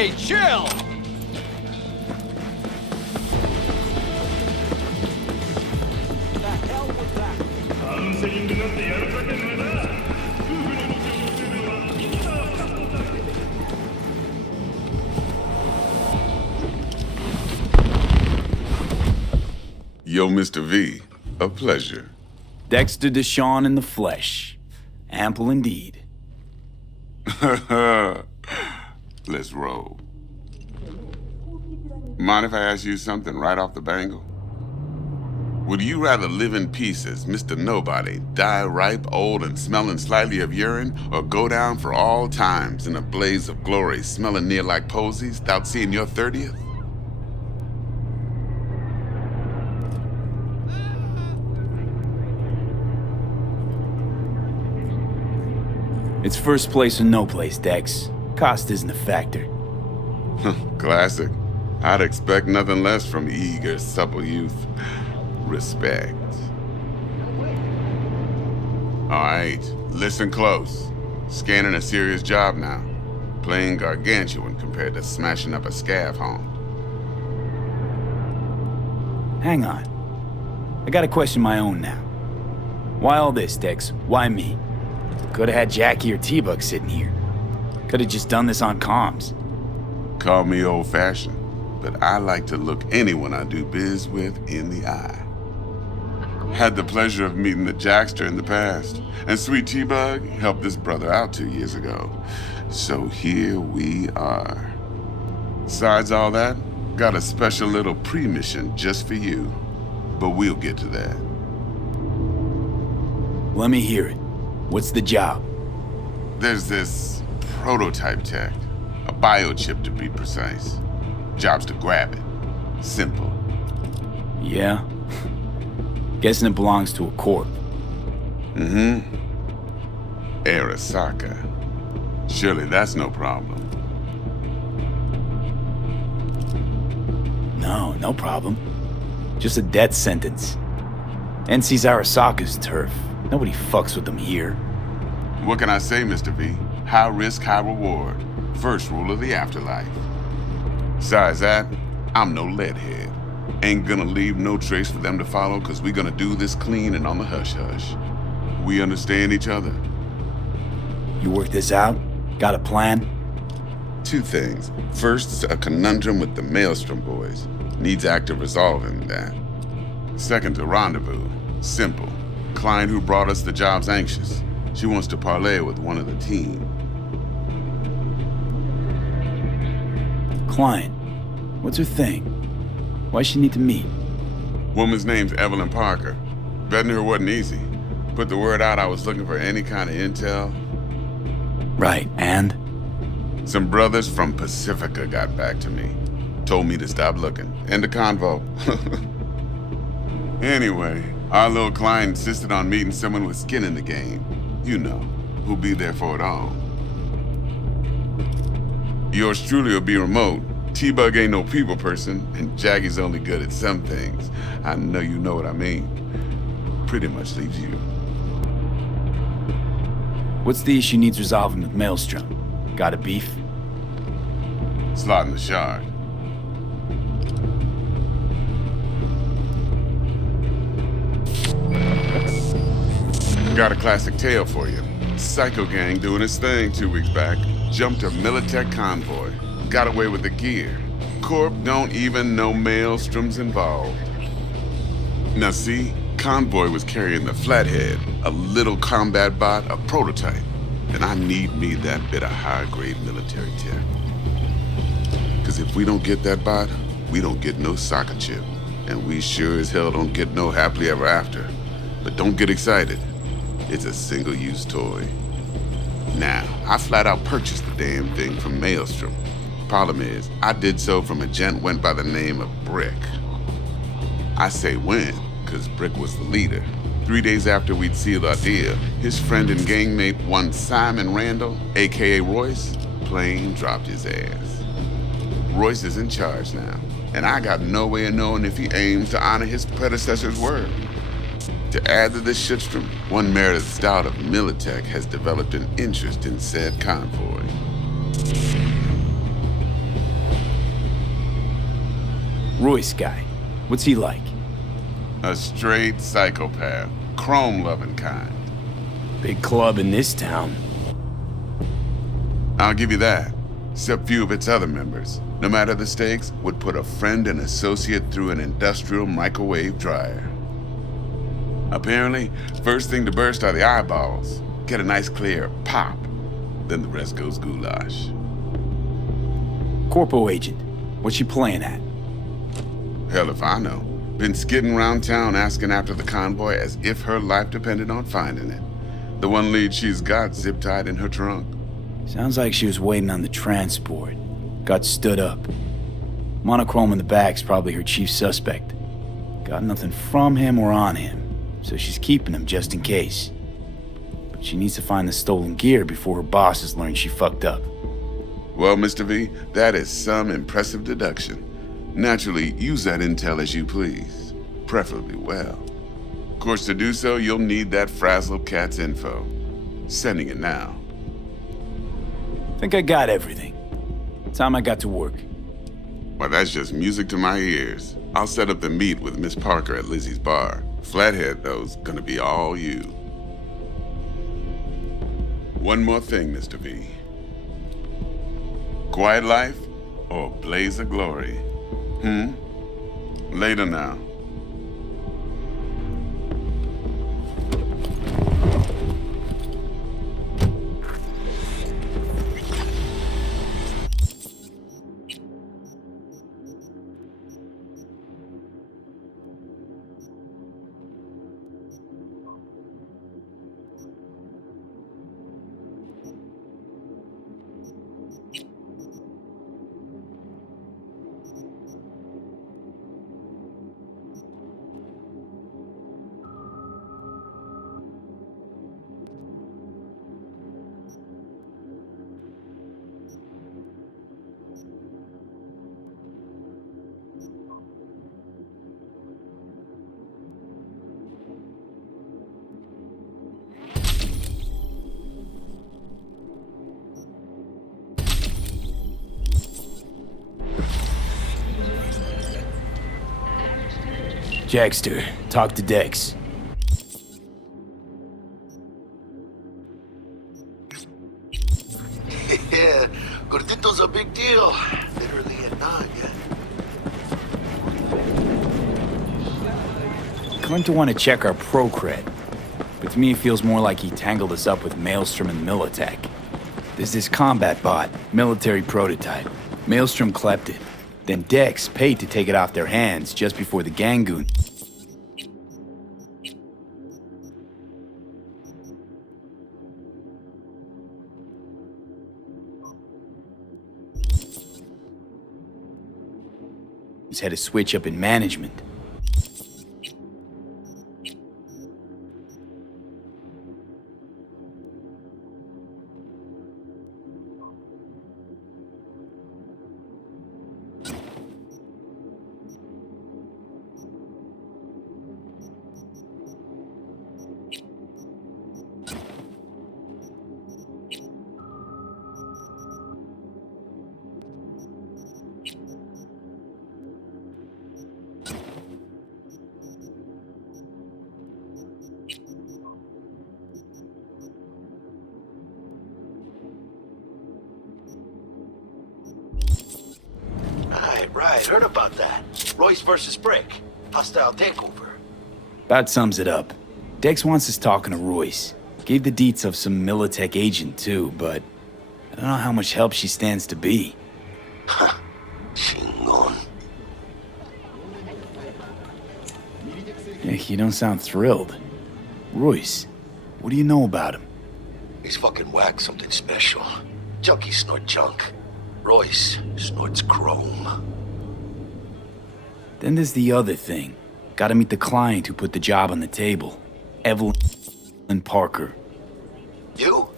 Hey, chill! Yo, Mr. V, a pleasure. Dexter Deshawn in the flesh. Ample indeed. Let's roll. Mind if I ask you something right off the bangle? Would you rather live in peace as Mr. Nobody, die ripe, old, and smelling slightly of urine, or go down for all times in a blaze of glory, smelling near like posies, without seeing your 30th? It's first place or no place, Dex. Cost isn't a factor. Classic. I'd expect nothing less from eager, supple youth. Respect. All right, listen close. Scanning a serious job now. Playing gargantuan compared to smashing up a scav home. Hang on. I gotta question my own now. Why all this, Dex? Why me? Could've had Jackie or T-Bug sitting here. Could've just done this on comms. Call me old-fashioned, but I like to look anyone I do biz with in the eye. Had the pleasure of meeting the Jackster in the past, and Sweet T-Bug helped this brother out 2 years ago. So here we are. Besides all that, got a special little pre-mission just for you, but we'll get to that. Let me hear it. What's the job? There's this prototype tech, a biochip to be precise. Job's to grab it. Simple. Yeah? Guessing it belongs to a corp. Mm-hmm. Arasaka. Surely that's no problem. No problem. Just a death sentence. NC's Arasaka's turf. Nobody fucks with them here. What can I say, Mr. V? High risk, high reward. First rule of the afterlife. Besides that, I'm no leadhead. Ain't gonna leave no trace for them to follow, cause we gonna do this clean and on the hush-hush. We understand each other. You work this out? Got a plan? Two things. First, a conundrum with the Maelstrom boys. Needs active resolving that. Second, a rendezvous. Simple. Client who brought us the job's anxious. She wants to parlay with one of the team. Client? What's her thing? Why's she need to meet? Woman's name's Evelyn Parker. Vetting her wasn't easy. Put the word out I was looking for any kind of intel. Right, and? Some brothers from Pacifica got back to me. Told me to stop looking. End of convo. Anyway, our little client insisted on meeting someone with skin in the game. You know, who'll be there for it all. Yours truly will be remote. T-Bug ain't no people person, and Jackie's only good at some things. I know you know what I mean. Pretty much leaves you. What's the issue needs resolving with Maelstrom? Got a beef? Slotting the shard. Got a classic tale for you. Psycho gang doing its thing 2 weeks back. Jumped a Militech convoy. Got away with the gear. Corp don't even know Maelstrom's involved. Now see, convoy was carrying the Flathead, a little combat bot, a prototype. And I need me that bit of high-grade military tech. Cause if we don't get that bot, we don't get no soccer chip. And we sure as hell don't get no happily ever after. But don't get excited. It's a single-use toy. Now, I flat out purchased the damn thing from Maelstrom. Problem is, I did so from a gent went by the name of Brick. I say when, cause Brick was the leader. 3 days after we'd sealed our deal, his friend and gangmate, one Simon Randall, aka Royce, plain dropped his ass. Royce is in charge now, and I got no way of knowing if he aims to honor his predecessor's word. To add to this shitstrom, one Meredith Stout of Militech has developed an interest in said convoy. Royce guy. What's he like? A straight psychopath. Chrome-loving kind. Big club in this town. I'll give you that. Except few of its other members, no matter the stakes, would put a friend and associate through an industrial microwave dryer. Apparently, first thing to burst are the eyeballs. Get a nice clear pop. Then the rest goes goulash. Corpo agent. What's she playing at? Hell if I know. Been skidding around town asking after the convoy as if her life depended on finding it. The one lead she's got zip-tied in her trunk. Sounds like she was waiting on the transport. Got stood up. Monochrome in the back's probably her chief suspect. Got nothing from him or on him, so she's keeping him just in case. But she needs to find the stolen gear before her bosses learn she fucked up. Well, Mr. V, that is some impressive deduction. Naturally, use that intel as you please. Preferably well. Of course, to do so, you'll need that frazzled cat's info. Sending it now. Think I got everything. Time I got to work. Well, that's just music to my ears. I'll set up the meet with Miss Parker at Lizzie's bar. Flathead, though's gonna be all you. One more thing, Mr. V. Quiet life or blaze of glory? Later now. Jackster, talk to Dex. Yeah, Gordito's a big deal. Literally a nugget. Claimed to want to check our pro cred, but to me it feels more like he tangled us up with Maelstrom and Militech. There's this combat bot, military prototype. Maelstrom clept it. Then Dex paid to take it off their hands just before the Gangoon. Had a switch up in management. Right, heard about that. Royce versus Brick. Hostile takeover. That sums it up. Dex wants us talking to Royce. Gave the deets of some Militech agent too, but I don't know how much help she stands to be. Chingon. Yeah, you don't sound thrilled. Royce, what do you know about him? He's fucking whack something special. Junkies snort junk. Royce snorts chrome. Then there's the other thing. Gotta meet the client who put the job on the table. Evelyn Parker. You?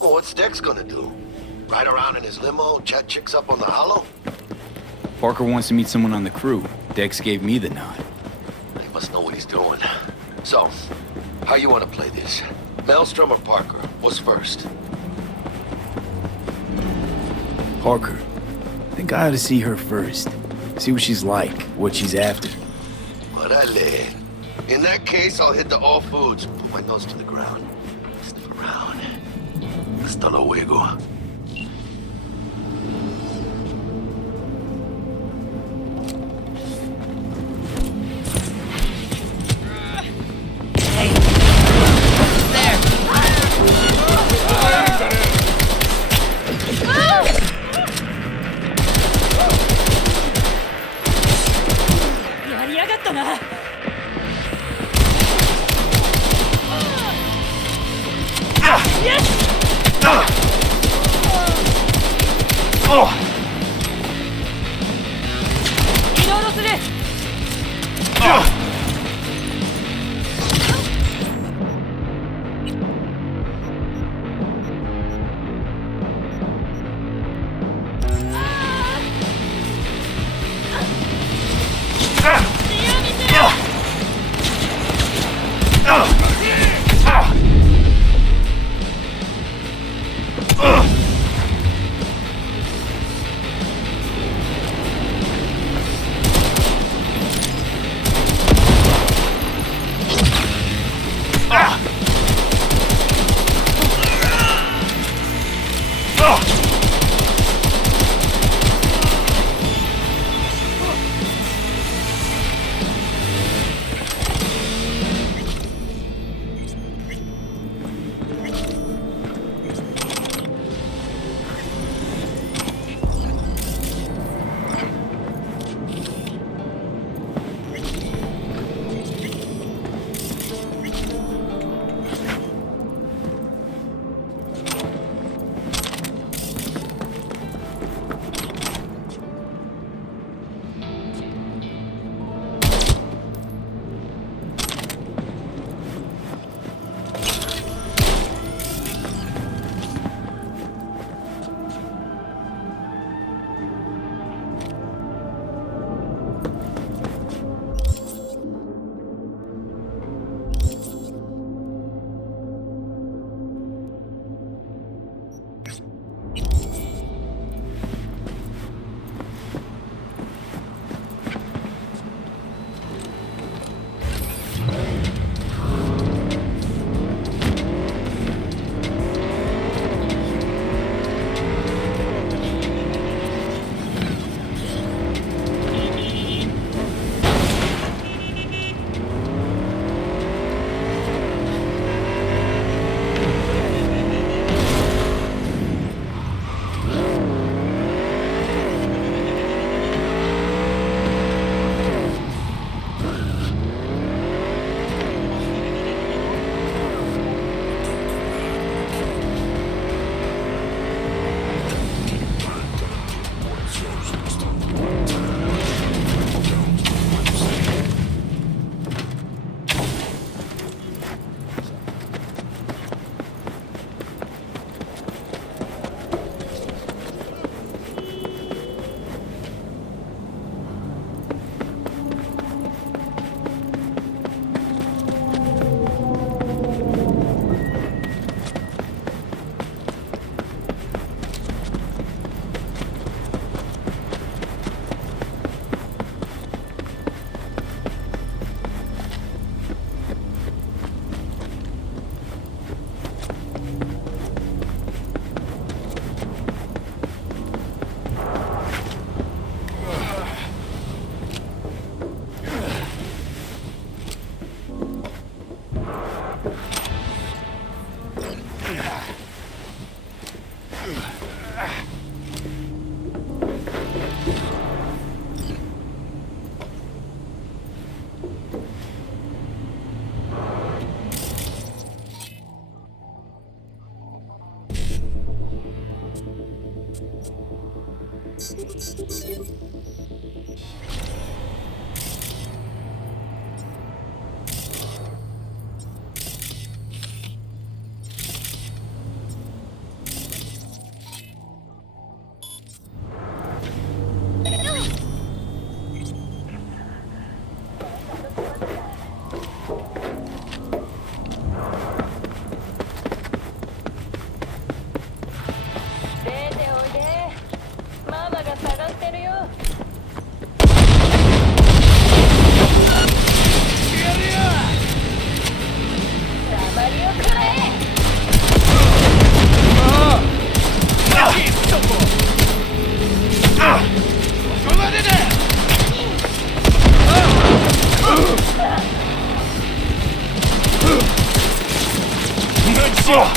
Well, what's Dex gonna do? Ride around in his limo, chat chicks up on the hollow? Parker wants to meet someone on the crew. Dex gave me the nod. He must know what he's doing. So, how you want to play this? Maelstrom or Parker? What's first? Parker. I think I ought to see her first. See what she's like, what she's after. Orale. In that case, I'll hit the all foods. Put my nose to the ground. Sniff around. Hasta luego.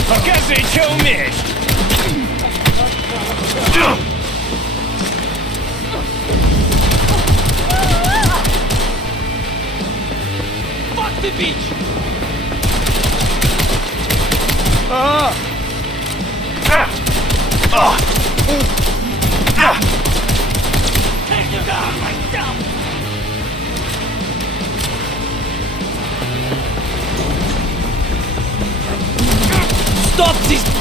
Показывай, что умеешь! Fuck the beach! Take you down myself! Stop this!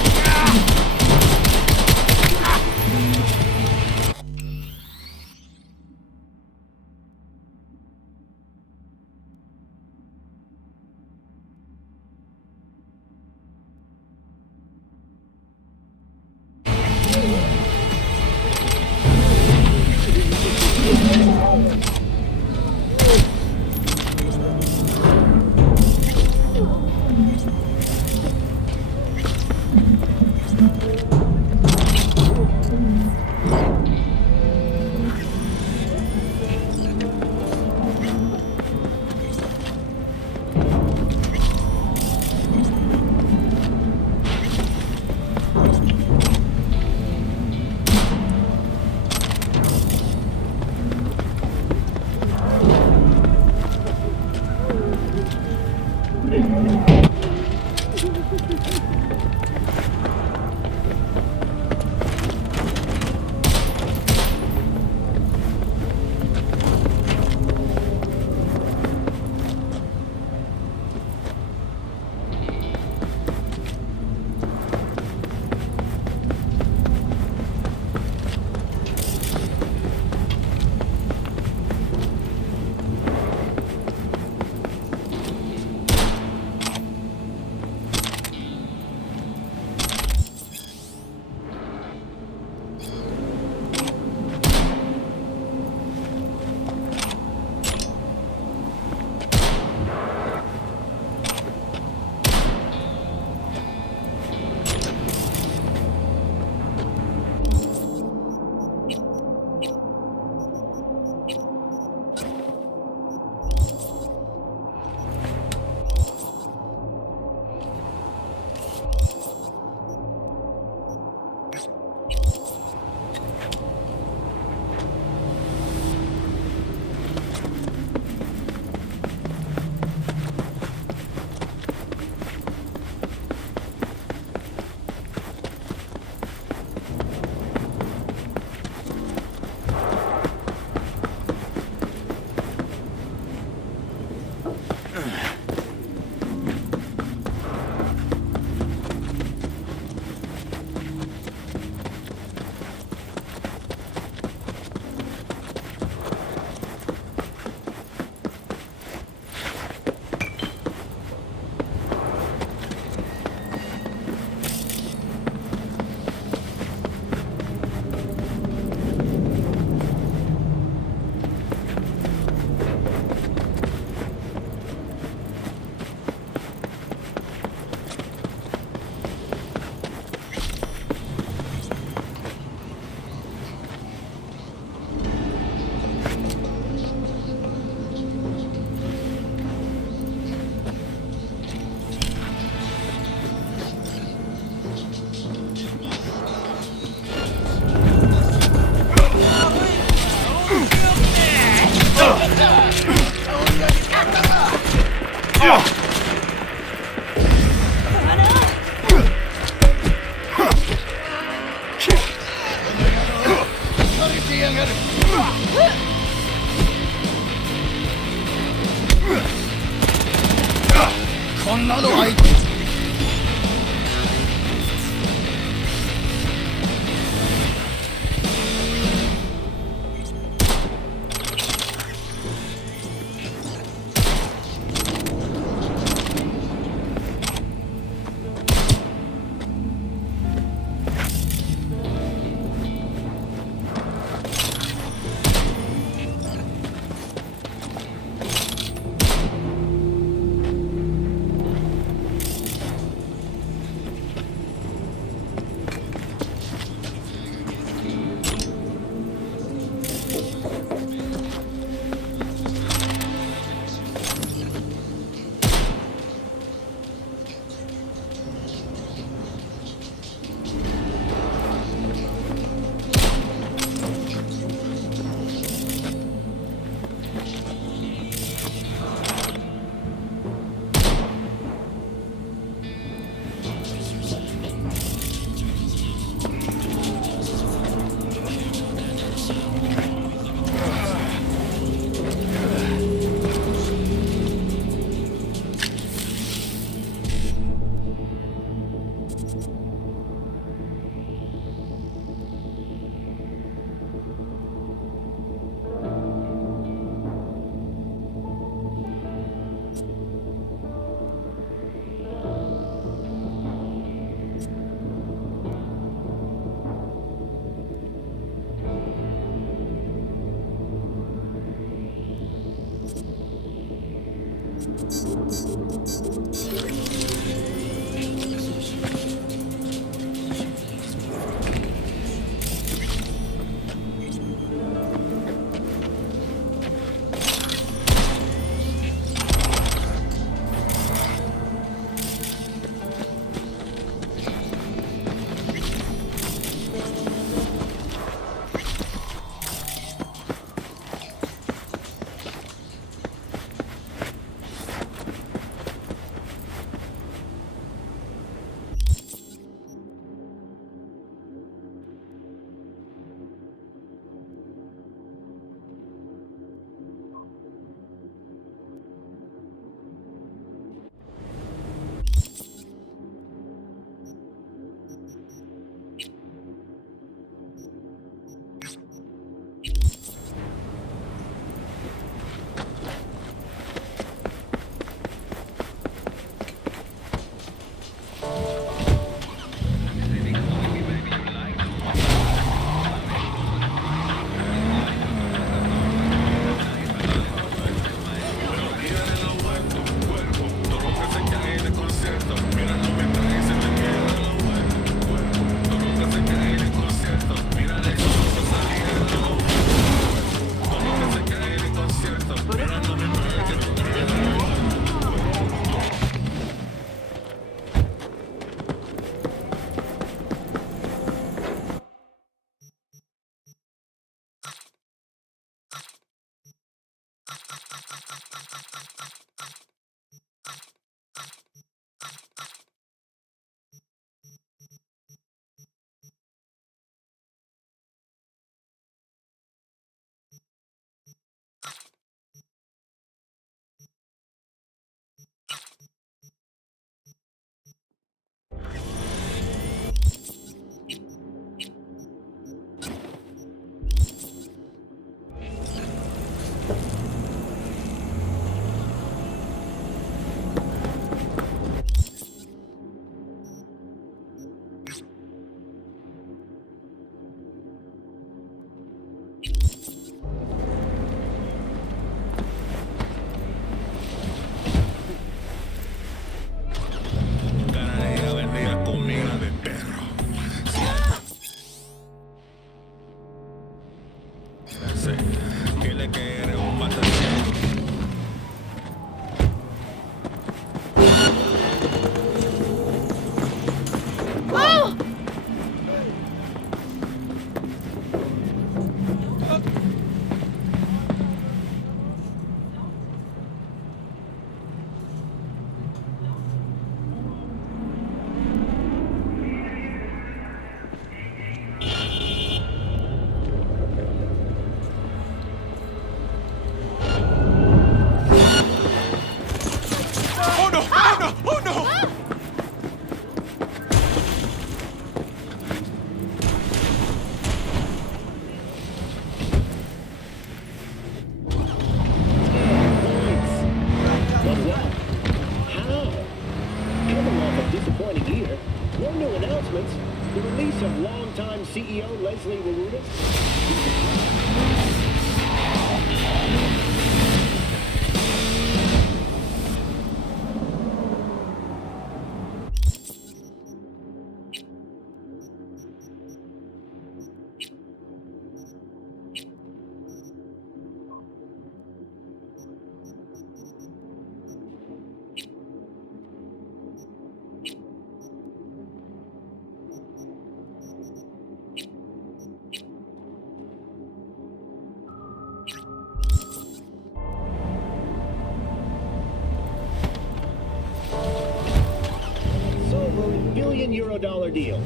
$1 deals.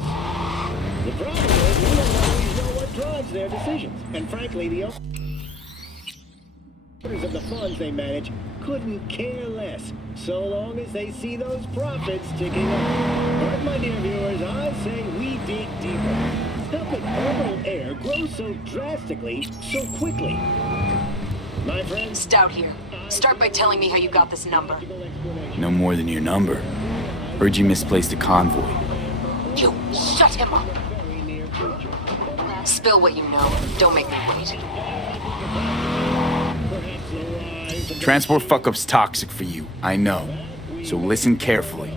The problem is we don't always know what drives their decisions. And frankly, the owners of the funds they manage couldn't care less, so long as they see those profits ticking up. But my dear viewers, I say we dig deeper. How could herbal air grow so drastically, so quickly? My friend? Stout here. Start by telling me how you got this number. No more than your number. Heard you misplaced a convoy. You shut him up! Spill what you know. Don't make me wait. Transport fuck-up's toxic for you, I know. So listen carefully.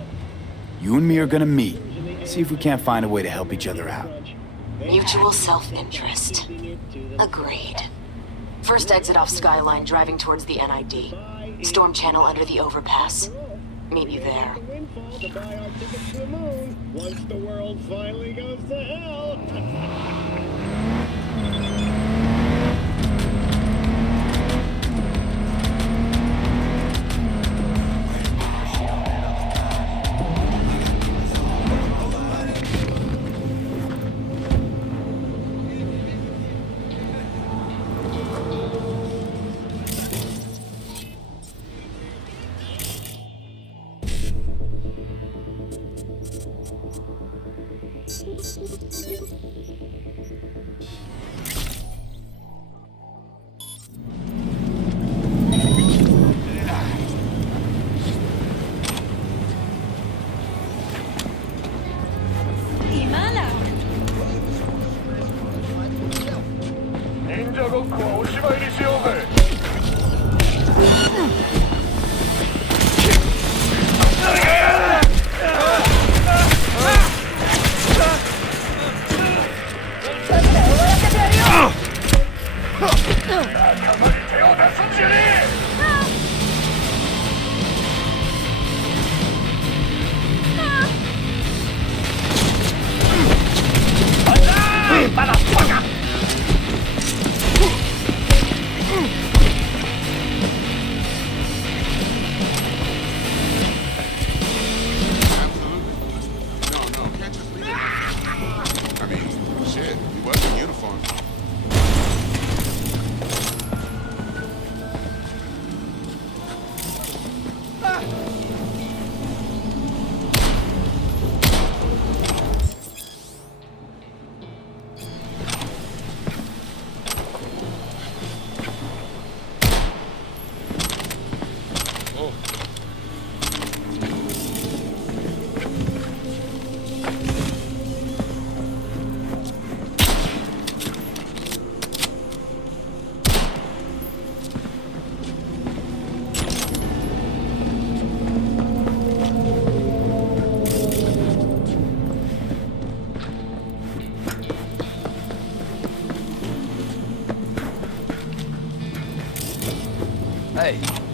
You and me are gonna meet. See if we can't find a way to help each other out. Mutual self-interest. Agreed. First exit off Skyline, driving towards the NID. Storm channel under the overpass. Meet you there. Once the world finally goes to hell. Hey,